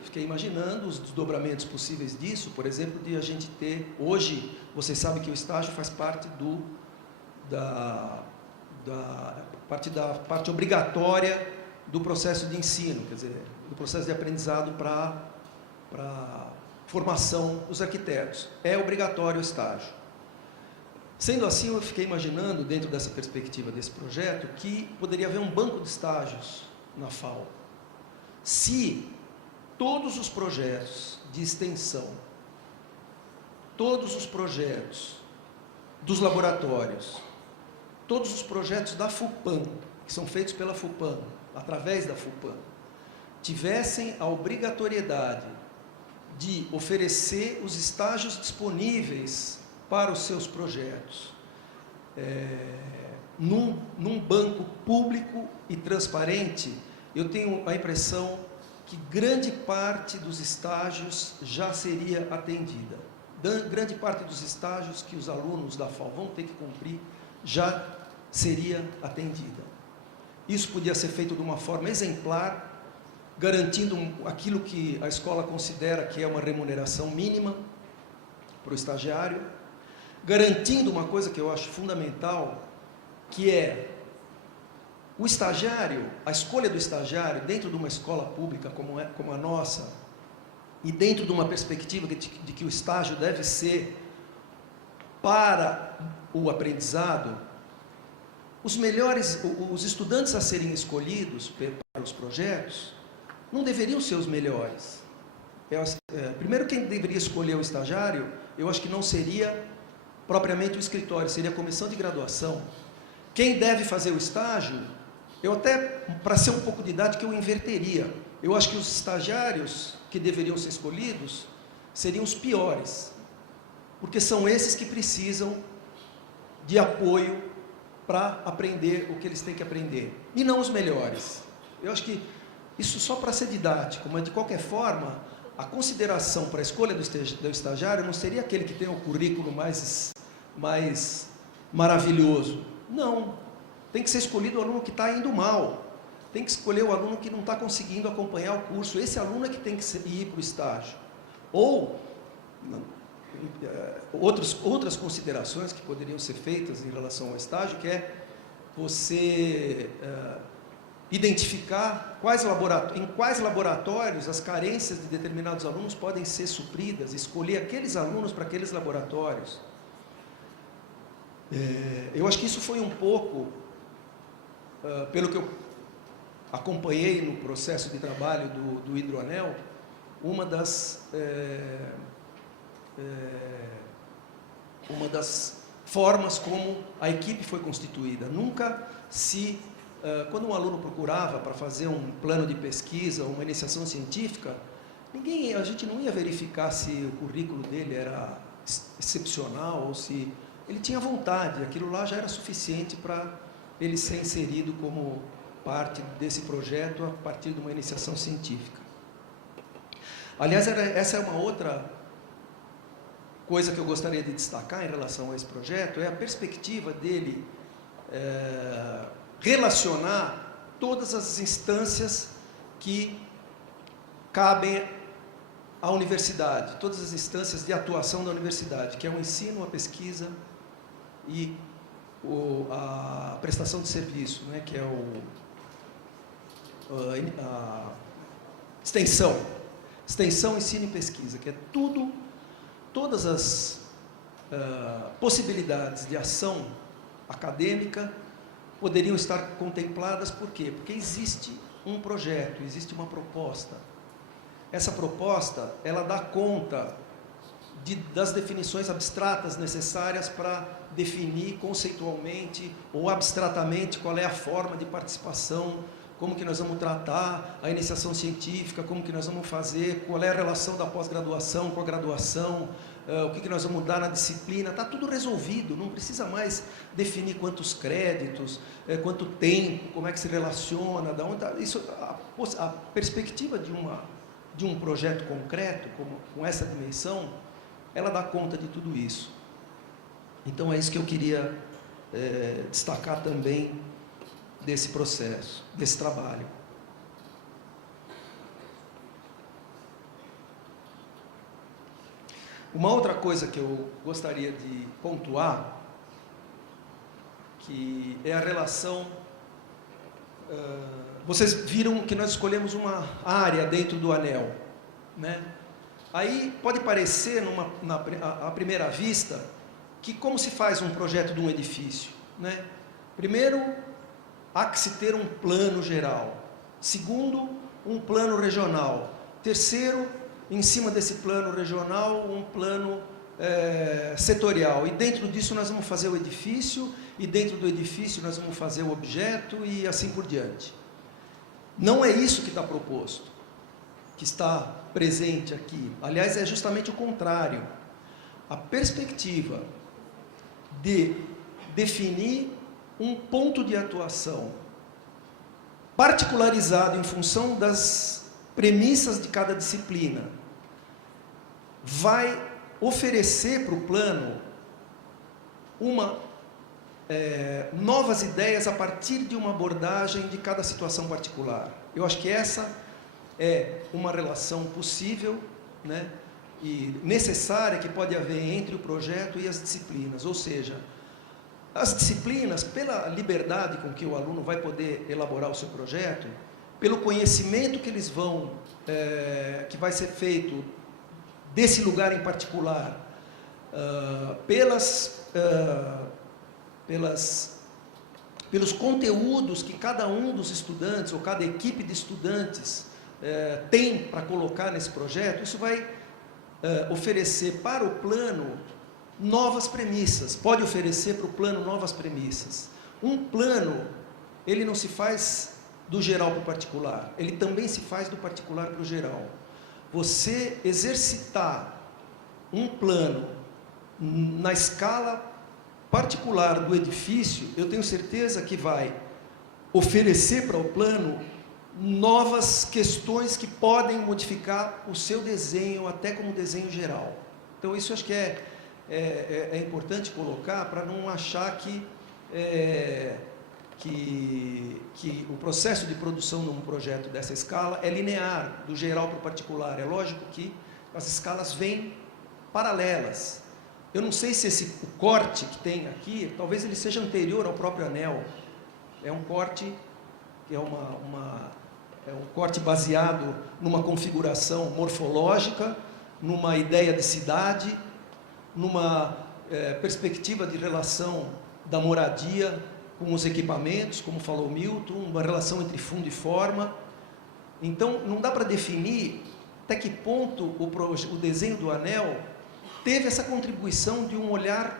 fiquei imaginando os desdobramentos possíveis disso, por exemplo, de a gente ter, hoje, vocês sabem que o estágio faz parte da parte obrigatória do processo de ensino, quer dizer, do processo de aprendizado para formação dos arquitetos. É obrigatório o estágio. Sendo assim, eu fiquei imaginando, dentro dessa perspectiva desse projeto, que poderia haver um banco de estágios na FAO. Se todos os projetos de extensão, todos os projetos dos laboratórios, todos os projetos da FUPAM, que são feitos pela FUPAM, através da FUPAM, tivessem a obrigatoriedade de oferecer os estágios disponíveis para os seus projetos, num banco público e transparente, eu tenho a impressão que grande parte dos estágios já seria atendida. Grande parte dos estágios que os alunos da FAO vão ter que cumprir já seria atendida. Isso podia ser feito de uma forma exemplar, garantindo aquilo que a escola considera que é uma remuneração mínima para o estagiário, garantindo uma coisa que eu acho fundamental, que é o estagiário, a escolha do estagiário dentro de uma escola pública como a nossa, e dentro de uma perspectiva de que o estágio deve ser para o aprendizado, os estudantes a serem escolhidos para os projetos não deveriam ser os melhores. Primeiro, quem deveria escolher o estagiário, eu acho que não seria propriamente o escritório, seria a comissão de graduação. Quem deve fazer o estágio, eu até, para ser um pouco didático, eu inverteria. Eu acho que os estagiários que deveriam ser escolhidos seriam os piores, porque são esses que precisam de apoio para aprender o que eles têm que aprender, e não os melhores. Eu acho que isso só para ser didático, mas de qualquer forma, a consideração para a escolha do estagiário não seria aquele que tem o currículo mais maravilhoso. Não, tem que ser escolhido o aluno que está indo mal, tem que escolher o aluno que não está conseguindo acompanhar o curso, esse aluno é que tem que ir para o estágio. Ou outras considerações que poderiam ser feitas em relação ao estágio, que é você identificar em quais laboratórios as carências de determinados alunos podem ser supridas, escolher aqueles alunos para aqueles laboratórios. Eu acho que isso foi um pouco pelo que eu acompanhei no processo de trabalho do Hidroanel, uma das formas como a equipe foi constituída. Nunca se... quando um aluno procurava para fazer um plano de pesquisa, uma iniciação científica, a gente não ia verificar se o currículo dele era excepcional ou se ele tinha vontade. Aquilo lá já era suficiente para ele ser inserido como parte desse projeto a partir de uma iniciação científica. Aliás, essa é uma outra coisa que eu gostaria de destacar em relação a esse projeto, é a perspectiva dele relacionar todas as instâncias que cabem à universidade, todas as instâncias de atuação da universidade, que é o ensino, a pesquisa e a prestação de serviço, né, que é a extensão, ensino e pesquisa, que é todas as possibilidades de ação acadêmica poderiam estar contempladas. Por quê? Porque existe um projeto, existe uma proposta. Essa proposta, ela dá conta das definições abstratas necessárias para definir conceitualmente ou abstratamente qual é a forma de participação, como que nós vamos tratar a iniciação científica, como que nós vamos fazer, qual é a relação da pós-graduação com a graduação, o que nós vamos dar na disciplina. Está tudo resolvido, não precisa mais definir quantos créditos, quanto tempo, como é que se relaciona, da onde isso, a perspectiva de um projeto concreto, com essa dimensão, ela dá conta de tudo isso. Então é isso que eu queria destacar também desse processo, desse trabalho. Uma outra coisa que eu gostaria de pontuar, que é a relação... vocês viram que nós escolhemos uma área dentro do anel, né? Aí pode parecer, à primeira vista, que como se faz um projeto de um edifício, né? Primeiro, há que se ter um plano geral. Segundo, um plano regional. Terceiro, em cima desse plano regional, um plano setorial. E dentro disso nós vamos fazer o edifício, e dentro do edifício nós vamos fazer o objeto, e assim por diante. Não é isso que está proposto, que está presente aqui. Aliás, é justamente o contrário. A perspectiva de definir um ponto de atuação particularizado em função das premissas de cada disciplina vai oferecer para o plano novas ideias a partir de uma abordagem de cada situação particular. Eu acho que essa é uma relação possível, né, e necessária que pode haver entre o projeto e as disciplinas. Ou seja, as disciplinas, pela liberdade com que o aluno vai poder elaborar o seu projeto, pelo conhecimento que eles vão, que vai ser feito desse lugar em particular, pelos conteúdos que cada um dos estudantes, ou cada equipe de estudantes, tem para colocar nesse projeto, isso vai oferecer para o plano novas premissas, pode oferecer para o plano novas premissas. Um plano, ele não se faz do geral para o particular, ele também se faz do particular para o geral. Você exercitar um plano na escala particular do edifício, eu tenho certeza que vai oferecer para o plano novas questões que podem modificar o seu desenho, até como desenho geral. Então isso acho que é importante colocar, para não achar que o processo de produção de um projeto dessa escala é linear, do geral para o particular. É lógico que as escalas vêm paralelas. Eu não sei se o corte que tem aqui, talvez ele seja anterior ao próprio anel. É um corte que é um corte baseado numa configuração morfológica, numa ideia de cidade, numa perspectiva de relação da moradia com os equipamentos, como falou Milton, uma relação entre fundo e forma. Então, não dá para definir até que ponto o desenho do anel teve essa contribuição de um olhar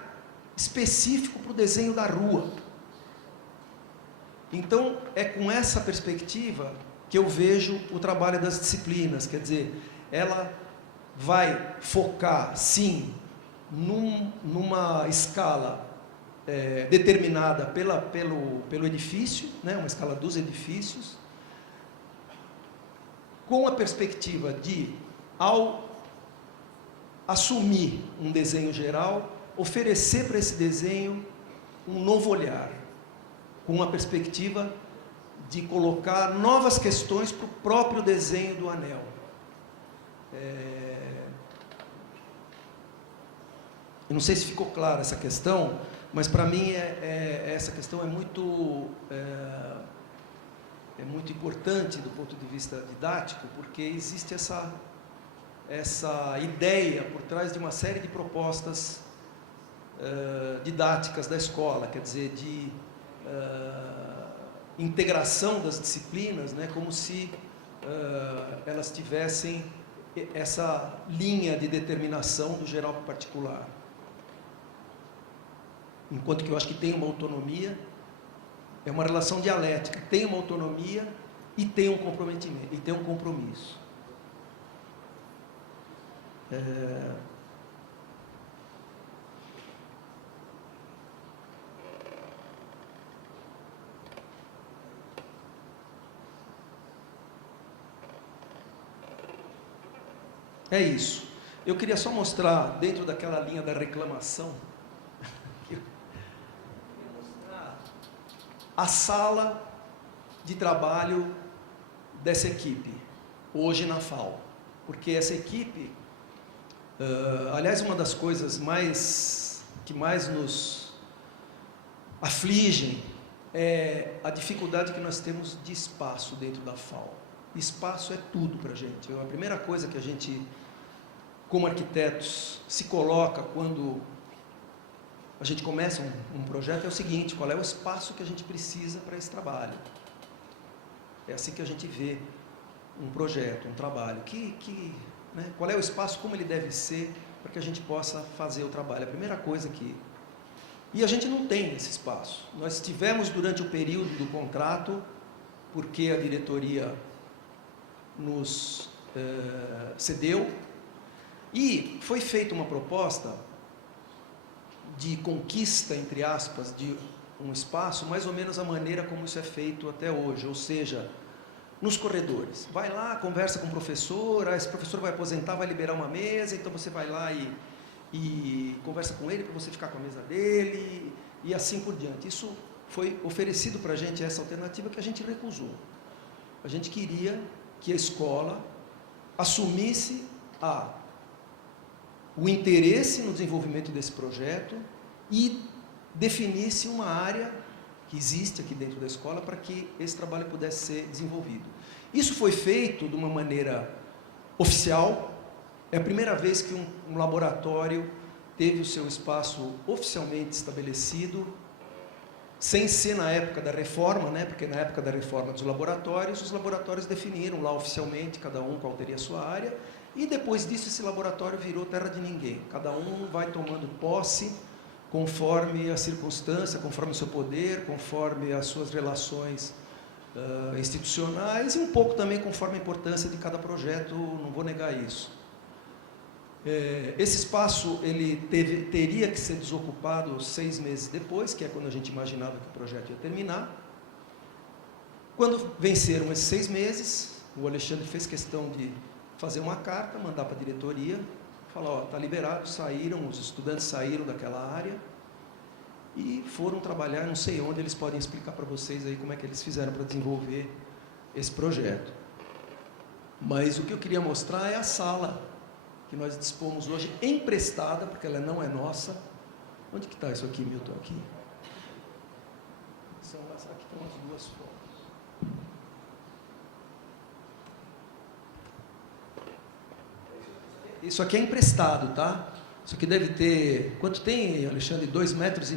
específico para o desenho da rua. Então, é com essa perspectiva que eu vejo o trabalho das disciplinas, quer dizer, ela vai focar, sim, numa escala determinada pelo edifício, né, uma escala dos edifícios, com a perspectiva de, ao assumir um desenho geral, oferecer para esse desenho um novo olhar, com uma perspectiva de colocar novas questões para o próprio desenho do anel. Eu não sei se ficou clara essa questão, mas para mim essa questão é muito importante do ponto de vista didático, porque existe essa ideia por trás de uma série de propostas didáticas da escola, quer dizer, de integração das disciplinas, né, como se elas tivessem essa linha de determinação do geral para o particular. Enquanto que eu acho que tem uma autonomia, é uma relação dialética, tem uma autonomia e tem um comprometimento, e tem um compromisso. É isso. Eu queria só mostrar, dentro daquela linha da reclamação, a sala de trabalho dessa equipe, hoje na FAO. Porque essa equipe, aliás, uma das coisas que mais nos afligem é a dificuldade que nós temos de espaço dentro da FAO. Espaço é tudo para a gente. A primeira coisa que a gente, como arquitetos, se coloca quando a gente começa um projeto é o seguinte: qual é o espaço que a gente precisa para esse trabalho? É assim que a gente vê um projeto, um trabalho. Né, qual é o espaço, como ele deve ser, para que a gente possa fazer o trabalho? A primeira coisa que... E a gente não tem esse espaço. Nós tivemos durante o período do contrato, porque a diretoria nos cedeu, e foi feita uma proposta de conquista, entre aspas, de um espaço, mais ou menos a maneira como isso é feito até hoje, ou seja, nos corredores. Vai lá, conversa com o professor, esse professor vai aposentar, vai liberar uma mesa, então você vai lá e conversa com ele para você ficar com a mesa dele, e assim por diante. Isso foi oferecido para a gente, essa alternativa, que a gente recusou. A gente queria que a escola assumisse o interesse no desenvolvimento desse projeto e definisse uma área que existe aqui dentro da escola para que esse trabalho pudesse ser desenvolvido. Isso foi feito de uma maneira oficial. É a primeira vez que um laboratório teve o seu espaço oficialmente estabelecido, sem ser na época da reforma, né? Porque na época da reforma dos laboratórios, os laboratórios definiram lá oficialmente, cada um qual teria a sua área, e depois disso esse laboratório virou terra de ninguém. Cada um vai tomando posse conforme a circunstância, conforme o seu poder, conforme as suas relações institucionais e um pouco também conforme a importância de cada projeto, não vou negar isso. Esse espaço ele teria que ser desocupado 6 meses depois, que é quando a gente imaginava que o projeto ia terminar. Quando venceram esses 6 meses, o Alexandre fez questão de fazer uma carta, mandar para a diretoria, falar, ó, está liberado, saíram, os estudantes saíram daquela área e foram trabalhar, não sei onde, eles podem explicar para vocês aí como é que eles fizeram para desenvolver esse projeto. Mas o que eu queria mostrar é a sala que nós dispomos hoje, emprestada, porque ela não é nossa. Onde que está isso aqui, Milton? Aqui. Aqui estão as duas fotos. Isso aqui é emprestado, tá? Isso aqui deve ter, quanto tem, Alexandre? 2,5 metros.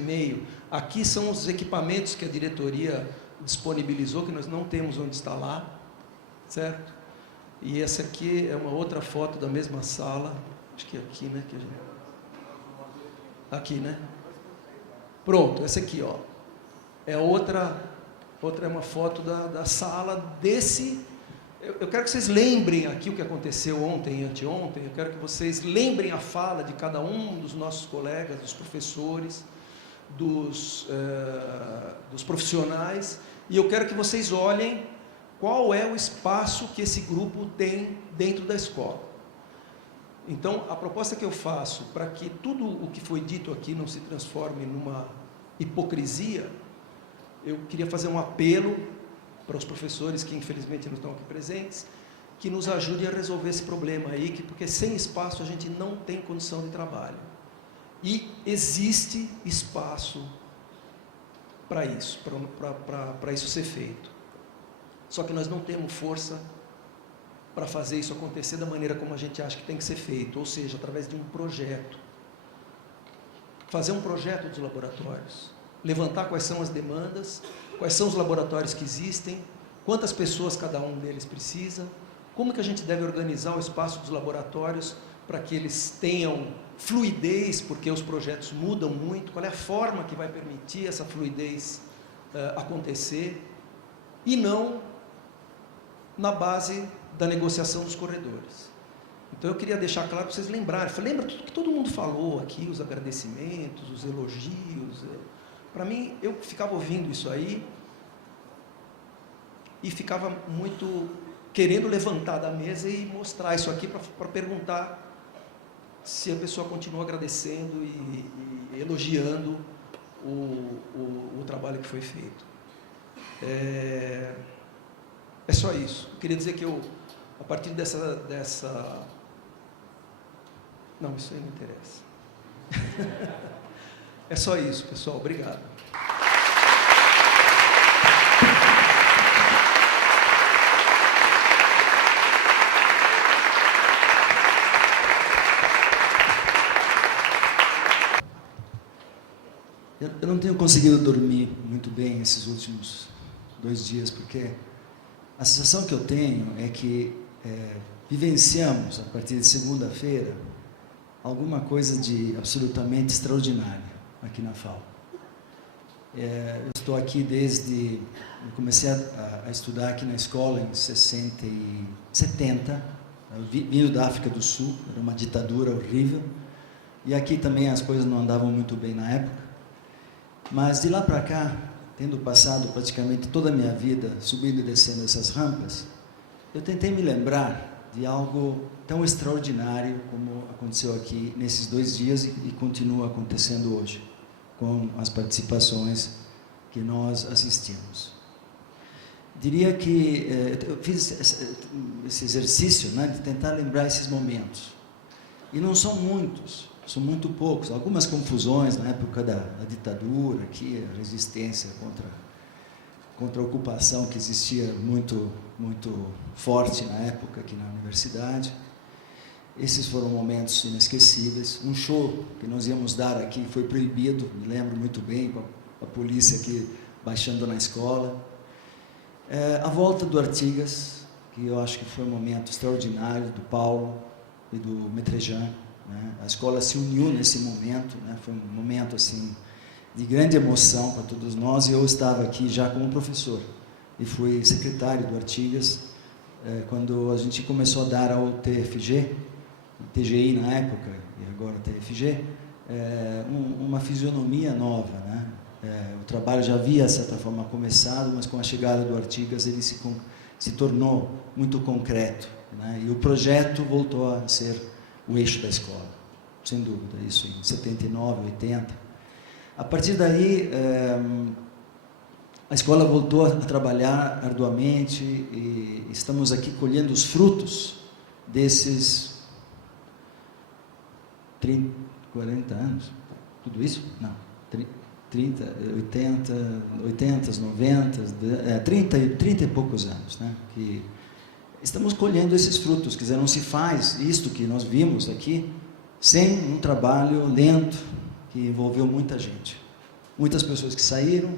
Aqui são os equipamentos que a diretoria disponibilizou, que nós não temos onde instalar, certo? E essa aqui é uma outra foto da mesma sala, acho que é aqui, né? Aqui, né? Pronto, essa aqui, ó, é outra é uma foto da sala desse. Eu quero que vocês lembrem aqui o que aconteceu ontem e anteontem. Eu quero que vocês lembrem a fala de cada um dos nossos colegas, dos professores, dos profissionais, e eu quero que vocês olhem qual é o espaço que esse grupo tem dentro da escola. Então, a proposta que eu faço para que tudo o que foi dito aqui não se transforme numa hipocrisia, eu queria fazer um apelo para os professores que infelizmente não estão aqui presentes, que nos ajudem a resolver esse problema aí, porque sem espaço a gente não tem condição de trabalho. E existe espaço para isso, para isso ser feito. Só que nós não temos força para fazer isso acontecer da maneira como a gente acha que tem que ser feito, ou seja, através de um projeto. Fazer um projeto dos laboratórios, levantar quais são as demandas, quais são os laboratórios que existem, quantas pessoas cada um deles precisa, como que a gente deve organizar o espaço dos laboratórios para que eles tenham fluidez, porque os projetos mudam muito, qual é a forma que vai permitir essa fluidez acontecer, e não na base da negociação dos corredores. Então eu queria deixar claro para vocês lembrarem, lembra tudo que todo mundo falou aqui, os agradecimentos, os elogios. Para mim, eu ficava ouvindo isso aí e ficava muito querendo levantar da mesa e mostrar isso aqui para perguntar se a pessoa continua agradecendo e elogiando o trabalho que foi feito. É só isso. Eu queria dizer que eu, a partir dessa... Não, isso aí não interessa. É só isso, pessoal. Obrigado. Eu não tenho conseguido dormir muito bem esses últimos 2 dias, porque a sensação que eu tenho é que vivenciamos, a partir de segunda-feira, alguma coisa de absolutamente extraordinário aqui na FAO. Eu estou aqui desde... Eu comecei a estudar aqui na escola em 70, vindo da África do Sul, era uma ditadura horrível, e aqui também as coisas não andavam muito bem na época. Mas de lá para cá, tendo passado praticamente toda a minha vida subindo e descendo essas rampas, eu tentei me lembrar de algo tão extraordinário como aconteceu aqui nesses 2 dias e continua acontecendo hoje, com as participações que nós assistimos. Diria que eu fiz esse exercício, né, de tentar lembrar esses momentos. E não são muitos, são muito poucos. Algumas confusões na época da ditadura, aqui, a resistência contra a ocupação que existia muito forte na época aqui na universidade. Esses foram momentos inesquecíveis. Um show que nós íamos dar aqui foi proibido, me lembro muito bem, com a polícia aqui baixando na escola. A volta do Artigas, que eu acho que foi um momento extraordinário, do Paulo e do Metrejan, né? A escola se uniu nesse momento, né? Foi um momento assim, de grande emoção para todos nós, e eu estava aqui já como professor, e fui secretário do Artigas, quando a gente começou a dar ao TFG, TGI na época, e agora TFG, uma fisionomia nova, né? O trabalho já havia, de certa forma, começado, mas com a chegada do Artigas ele se tornou muito concreto, né? E o projeto voltou a ser o eixo da escola, sem dúvida, isso em 79, 80. A partir daí, a escola voltou a trabalhar arduamente e estamos aqui colhendo os frutos desses 30, 40 anos, tudo isso? Não, 30, 80, 90, 30 e poucos anos, né? Que estamos colhendo esses frutos. Quer dizer, não se faz isto que nós vimos aqui sem um trabalho lento que envolveu muita gente. Muitas pessoas que saíram,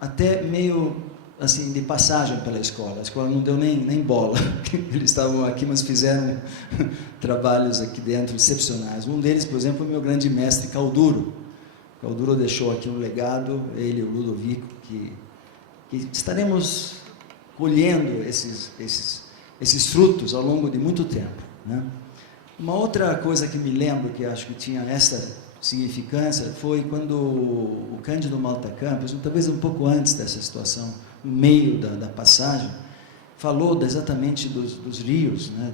até meio assim de passagem pela escola. A escola não deu nem bola. Eles estavam aqui, mas fizeram trabalhos aqui dentro excepcionais. Um deles, por exemplo, é o meu grande mestre Calduro. Calduro deixou aqui um legado, ele e o Ludovico, que estaremos colhendo esses frutos ao longo de muito tempo, né? Uma outra coisa que me lembro, que acho que tinha essa significância, foi quando o Cândido Malta Campos, talvez um pouco antes dessa situação, no meio da passagem, falou exatamente dos rios, né,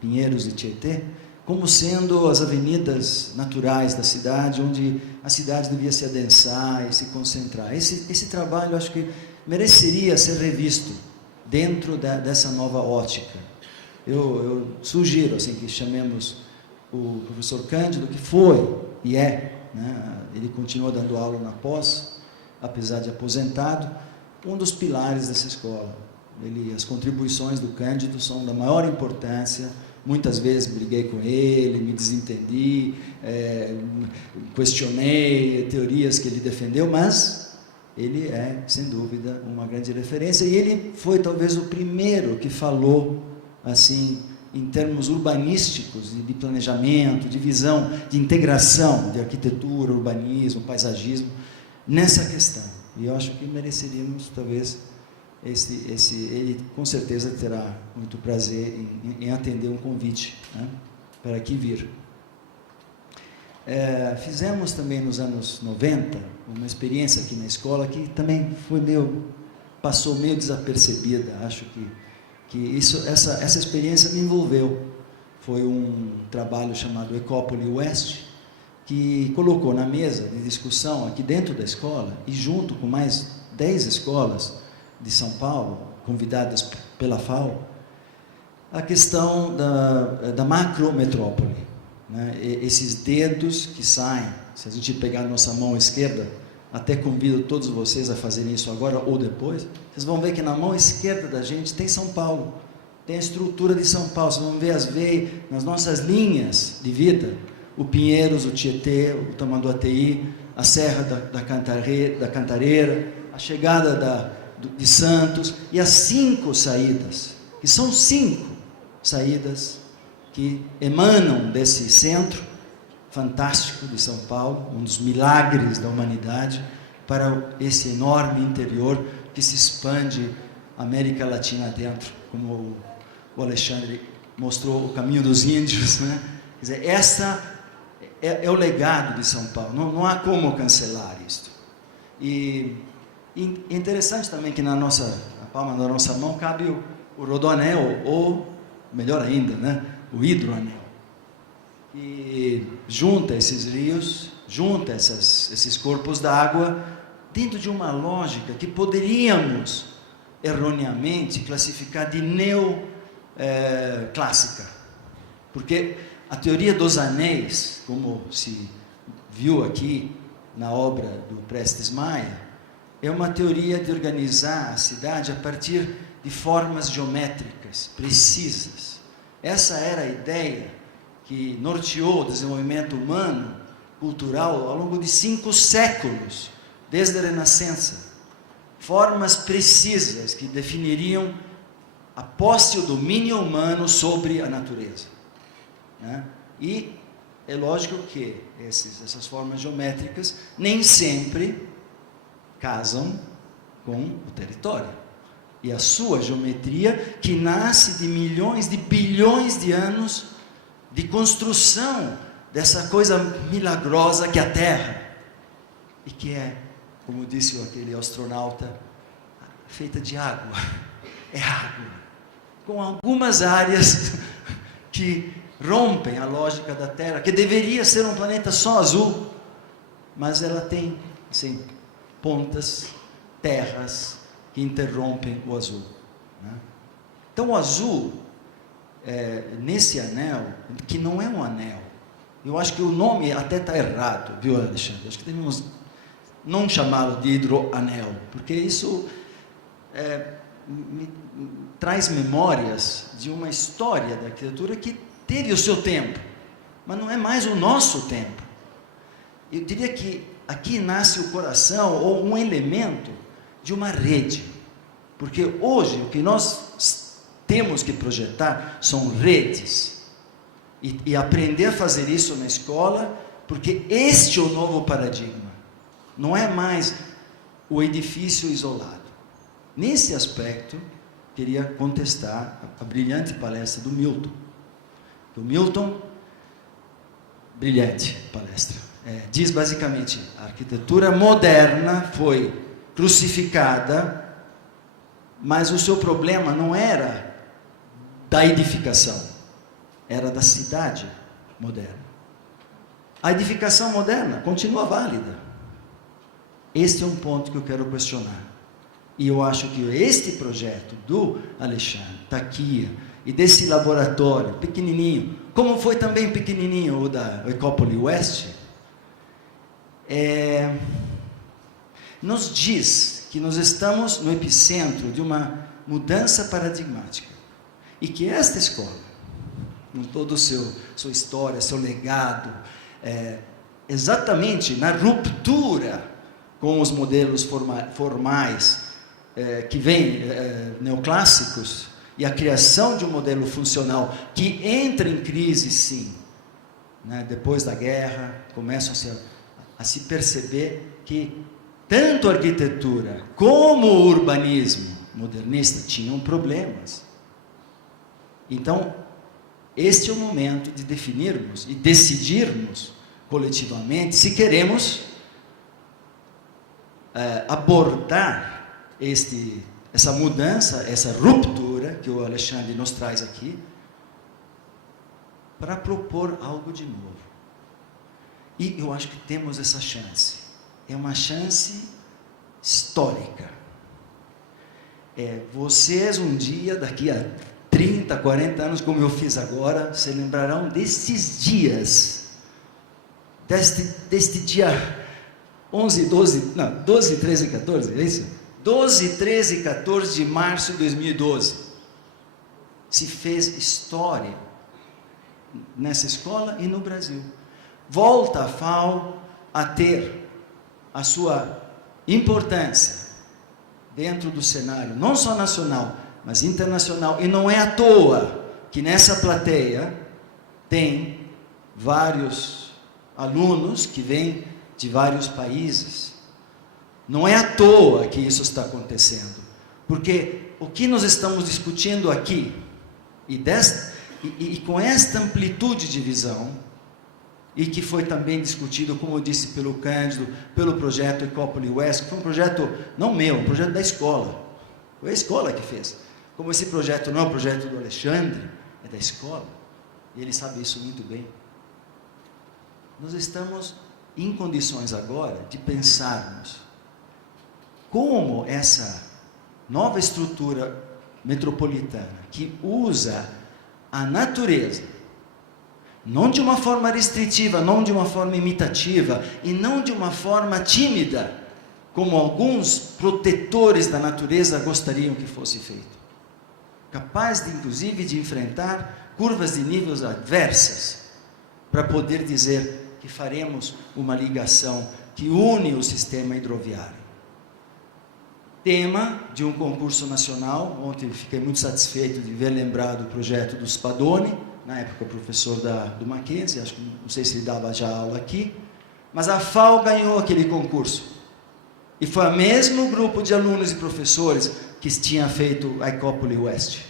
Pinheiros e Tietê, como sendo as avenidas naturais da cidade, onde a cidade devia se adensar e se concentrar. Esse trabalho, acho que mereceria ser revisto dentro dessa nova ótica. Eu sugiro assim, que chamemos o professor Cândido, que foi e é, né, ele continua dando aula na pós, apesar de aposentado, um dos pilares dessa escola. As contribuições do Cândido são da maior importância. Muitas vezes briguei com ele, me desentendi, questionei teorias que ele defendeu, mas ele é, sem dúvida, uma grande referência, e ele foi talvez o primeiro que falou, assim, em termos urbanísticos, de planejamento, de visão, de integração de arquitetura, urbanismo, paisagismo, nessa questão. E eu acho que mereceríamos, talvez, ele com certeza terá muito prazer em atender um convite, né, para aqui vir. Fizemos também nos anos 90 uma experiência aqui na escola que também passou meio desapercebida. Acho que essa experiência me envolveu. Foi um trabalho chamado Ecópole Oeste, que colocou na mesa de discussão aqui dentro da escola, e junto com mais 10 escolas de São Paulo, convidadas pela FAO, a questão da macrometrópole, né? Esses dedos que saem, se a gente pegar a nossa mão esquerda, até convido todos vocês a fazerem isso agora ou depois, vocês vão ver que na mão esquerda da gente tem São Paulo, tem a estrutura de São Paulo. Vocês vão ver as veias, nas nossas linhas de vida, o Pinheiros, o Tietê, o Tamanduateí, a Serra da Cantareira, a chegada de Santos, e as 5 saídas, que são 5 saídas que emanam desse centro fantástico de São Paulo, um dos milagres da humanidade, para esse enorme interior que se expande América Latina dentro, como o Alexandre mostrou, o caminho dos índios, né? Quer dizer, essa é o legado de São Paulo, não há como cancelar isto. E interessante também que na palma da nossa mão cabe o rodoanel, ou, melhor ainda, né, o hidroanel. E junta esses rios, junta esses corpos d'água, dentro de uma lógica que poderíamos, erroneamente, classificar de neoclássica. Porque a teoria dos anéis, como se viu aqui na obra do Prestes Maia, é uma teoria de organizar a cidade a partir de formas geométricas precisas. Essa era a ideia que norteou o desenvolvimento humano, cultural, ao longo de 5 séculos, desde a Renascença. Formas precisas que definiriam a posse e o domínio humano sobre a natureza, né? E é lógico que essas formas geométricas nem sempre casam com o território. E a sua geometria, que nasce de milhões, de bilhões de anos de construção dessa coisa milagrosa que é a Terra, e que é, como disse aquele astronauta, feita de água. É água, com algumas áreas que rompem a lógica da Terra, que deveria ser um planeta só azul, mas ela tem, assim, pontas, terras que interrompem o azul, né? Então o azul, nesse anel, que não é um anel, eu acho que o nome até está errado, viu, Alexandre? Acho que devemos não chamá-lo de hidroanel, porque isso me traz memórias de uma história da arquitetura que teve o seu tempo, mas não é mais o nosso tempo. Eu diria que aqui nasce o coração ou um elemento de uma rede, porque hoje o que nós temos que projetar são redes, e aprender a fazer isso na escola, porque este é o novo paradigma, não é mais o edifício isolado. Nesse aspecto, queria contestar a brilhante palestra do Milton. O Milton, brilhante palestra, diz basicamente, a arquitetura moderna foi crucificada, mas o seu problema não era da edificação, era da cidade moderna. A edificação moderna continua válida. Este é um ponto que eu quero questionar. E eu acho que este projeto do Alexandre Tachia e desse laboratório pequenininho, como foi também pequenininho o da Ecópole West, nos diz que nós estamos no epicentro de uma mudança paradigmática. E que esta escola, com toda a sua história, seu legado, exatamente na ruptura com os modelos formais, que vêm neoclássicos, e a criação de um modelo funcional que entra em crise, sim, né? Depois da guerra, começam a se perceber que tanto a arquitetura como o urbanismo modernista tinham problemas. Então, este é o momento de definirmos e decidirmos coletivamente se queremos abordar essa mudança, essa ruptura que o Alexandre nos traz aqui, para propor algo de novo. E eu acho que temos essa chance. É uma chance histórica. Vocês um dia, daqui a 30, 40 anos, como eu fiz agora, se lembrarão destes dias, deste dia 11, 12, 13 e 14, é isso? 12, 13 e 14 de março de 2012. Se fez história nessa escola e no Brasil. Volta a FAO a ter a sua importância dentro do cenário, não só nacional, mas internacional. E não é à toa que nessa plateia tem vários alunos que vêm de vários países. Não é à toa que isso está acontecendo, porque o que nós estamos discutindo aqui, e com esta amplitude de visão, e que foi também discutido, como eu disse, pelo Cândido, pelo projeto Ecópole West, que foi um projeto não meu, um projeto da escola, foi a escola que fez. Como esse projeto não é um projeto do Alexandre, é da escola, e ele sabe isso muito bem. Nós estamos em condições agora de pensarmos como essa nova estrutura metropolitana, que usa a natureza, não de uma forma restritiva, não de uma forma imitativa, e não de uma forma tímida, como alguns protetores da natureza gostariam que fosse feito. Capaz, inclusive, de enfrentar curvas de níveis adversas, para poder dizer que faremos uma ligação que une o sistema hidroviário. Tema de um concurso nacional. Ontem fiquei muito satisfeito de ver lembrado o projeto do Spadoni, na época professor do Mackenzie, acho que não sei se ele dava já aula aqui, mas a FAO ganhou aquele concurso, e foi o mesmo grupo de alunos e professores que tinha feito a Ecópole West,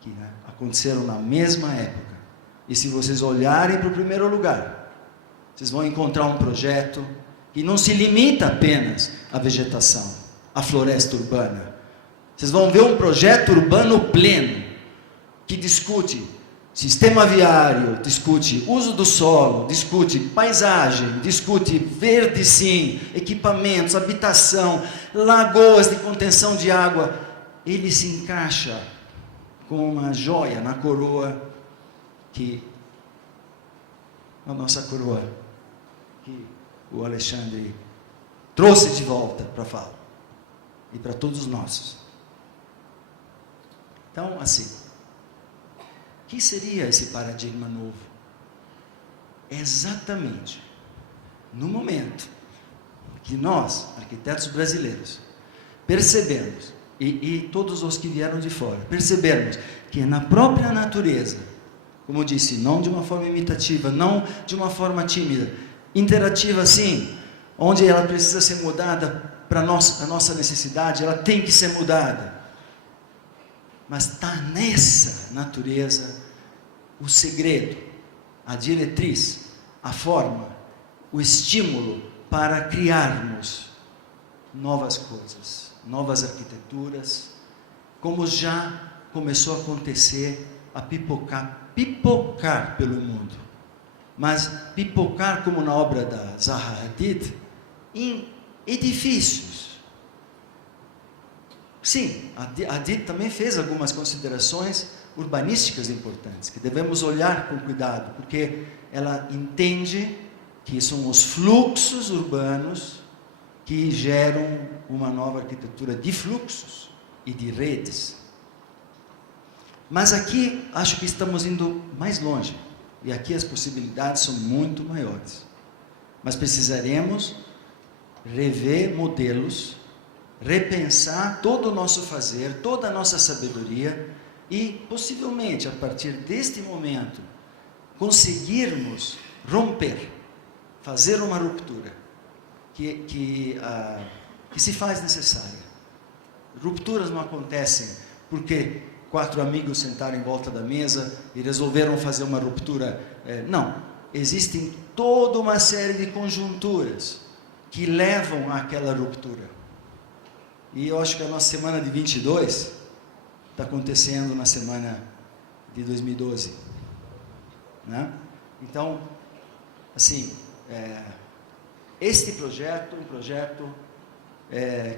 que aconteceram na mesma época. E se vocês olharem para o primeiro lugar, vocês vão encontrar um projeto que não se limita apenas à vegetação, a floresta urbana. Vocês vão ver um projeto urbano pleno, que discute sistema viário, discute uso do solo, discute paisagem, discute verde sim, equipamentos, habitação, lagoas de contenção de água. Ele se encaixa com uma joia na coroa, a nossa coroa, que o Alexandre trouxe de volta para a FAO. E para todos nós. Então, assim, o que seria esse paradigma novo? exatamente no momento que nós, arquitetos brasileiros, percebemos, e todos os que vieram de fora, percebemos que na própria natureza, como eu disse, não de uma forma imitativa, não de uma forma tímida, interativa sim, onde ela precisa ser mudada para a nossa necessidade, ela tem que ser mudada. Mas está nessa natureza o segredo, a diretriz, a forma, o estímulo para criarmos novas coisas, novas arquiteturas, como já começou a acontecer, a pipocar pelo mundo. Mas pipocar, como na obra da Zaha Hadid, em edifícios. Sim, a Hadid também fez algumas considerações urbanísticas importantes, que devemos olhar com cuidado, porque ela entende que são os fluxos urbanos que geram uma nova arquitetura de fluxos e de redes. Mas aqui, acho que estamos indo mais longe, e aqui as possibilidades são muito maiores. Mas precisaremos rever modelos, repensar todo o nosso fazer, toda a nossa sabedoria, e possivelmente, a partir deste momento, conseguirmos romper, fazer uma ruptura, que se faz necessária. Rupturas não acontecem porque 4 amigos sentaram em volta da mesa e resolveram fazer uma ruptura. Não, existem toda uma série de conjunturas que levam àquela ruptura. E eu acho que a nossa semana de 22 está acontecendo na semana de 2012. Né? Então, assim, este projeto é um projeto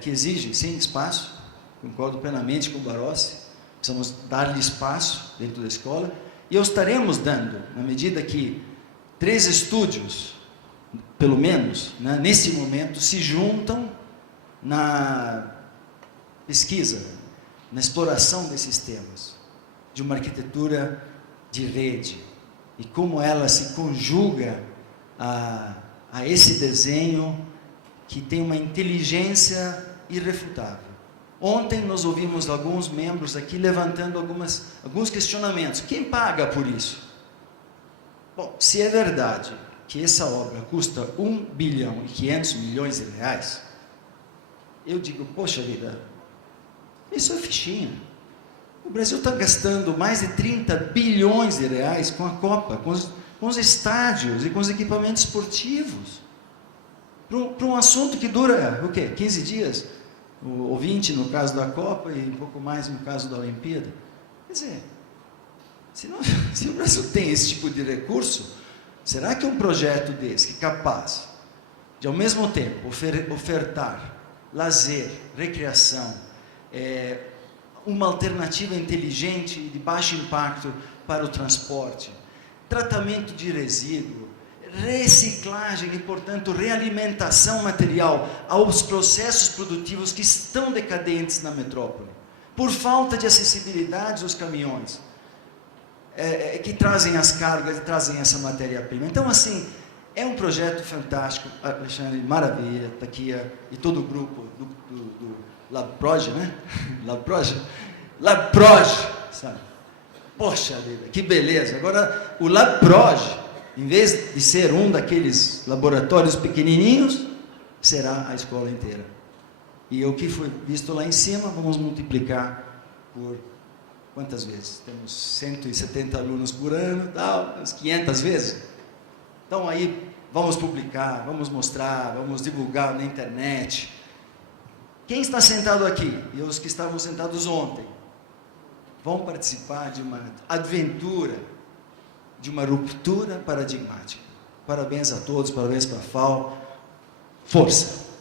que exige, sim, espaço. Concordo plenamente com o Barossi. Precisamos dar-lhe espaço dentro da escola. E eu estaremos dando, na medida que 3 estúdios, pelo menos, né, nesse momento, se juntam na pesquisa, na exploração desses temas, de uma arquitetura de rede, e como ela se conjuga a esse desenho que tem uma inteligência irrefutável. Ontem nós ouvimos alguns membros aqui levantando alguns questionamentos. Quem paga por isso? Bom, se é verdade que essa obra custa 1 bilhão e 500 milhões de reais, eu digo, poxa vida, isso é fichinha. O Brasil está gastando mais de 30 bilhões de reais com a Copa, com os estádios e com os equipamentos esportivos, para um assunto que dura, o quê? 15 dias? Ou 20 no caso da Copa e um pouco mais no caso da Olimpíada. Quer dizer, se o Brasil tem esse tipo de recurso, será que um projeto desse, que é capaz de ao mesmo tempo ofertar lazer, recreação, uma alternativa inteligente e de baixo impacto para o transporte, tratamento de resíduo, reciclagem e, portanto, realimentação material aos processos produtivos que estão decadentes na metrópole, por falta de acessibilidade aos caminhões, que trazem as cargas e trazem essa matéria-prima. Então, assim, é um projeto fantástico, Alexandre, maravilha, está aqui e todo o grupo do LabProj, né? LabProj, sabe? Poxa vida, que beleza! Agora, o LabProj, em vez de ser um daqueles laboratórios pequenininhos, será a escola inteira. E o que foi visto lá em cima, vamos multiplicar por quantas vezes? Temos 170 alunos por ano, tal, uns 500 vezes. Então aí, vamos publicar, vamos mostrar, vamos divulgar na internet. Quem está sentado aqui, e os que estavam sentados ontem, vão participar de uma aventura, de uma ruptura paradigmática. Parabéns a todos, parabéns para a FAO. Força!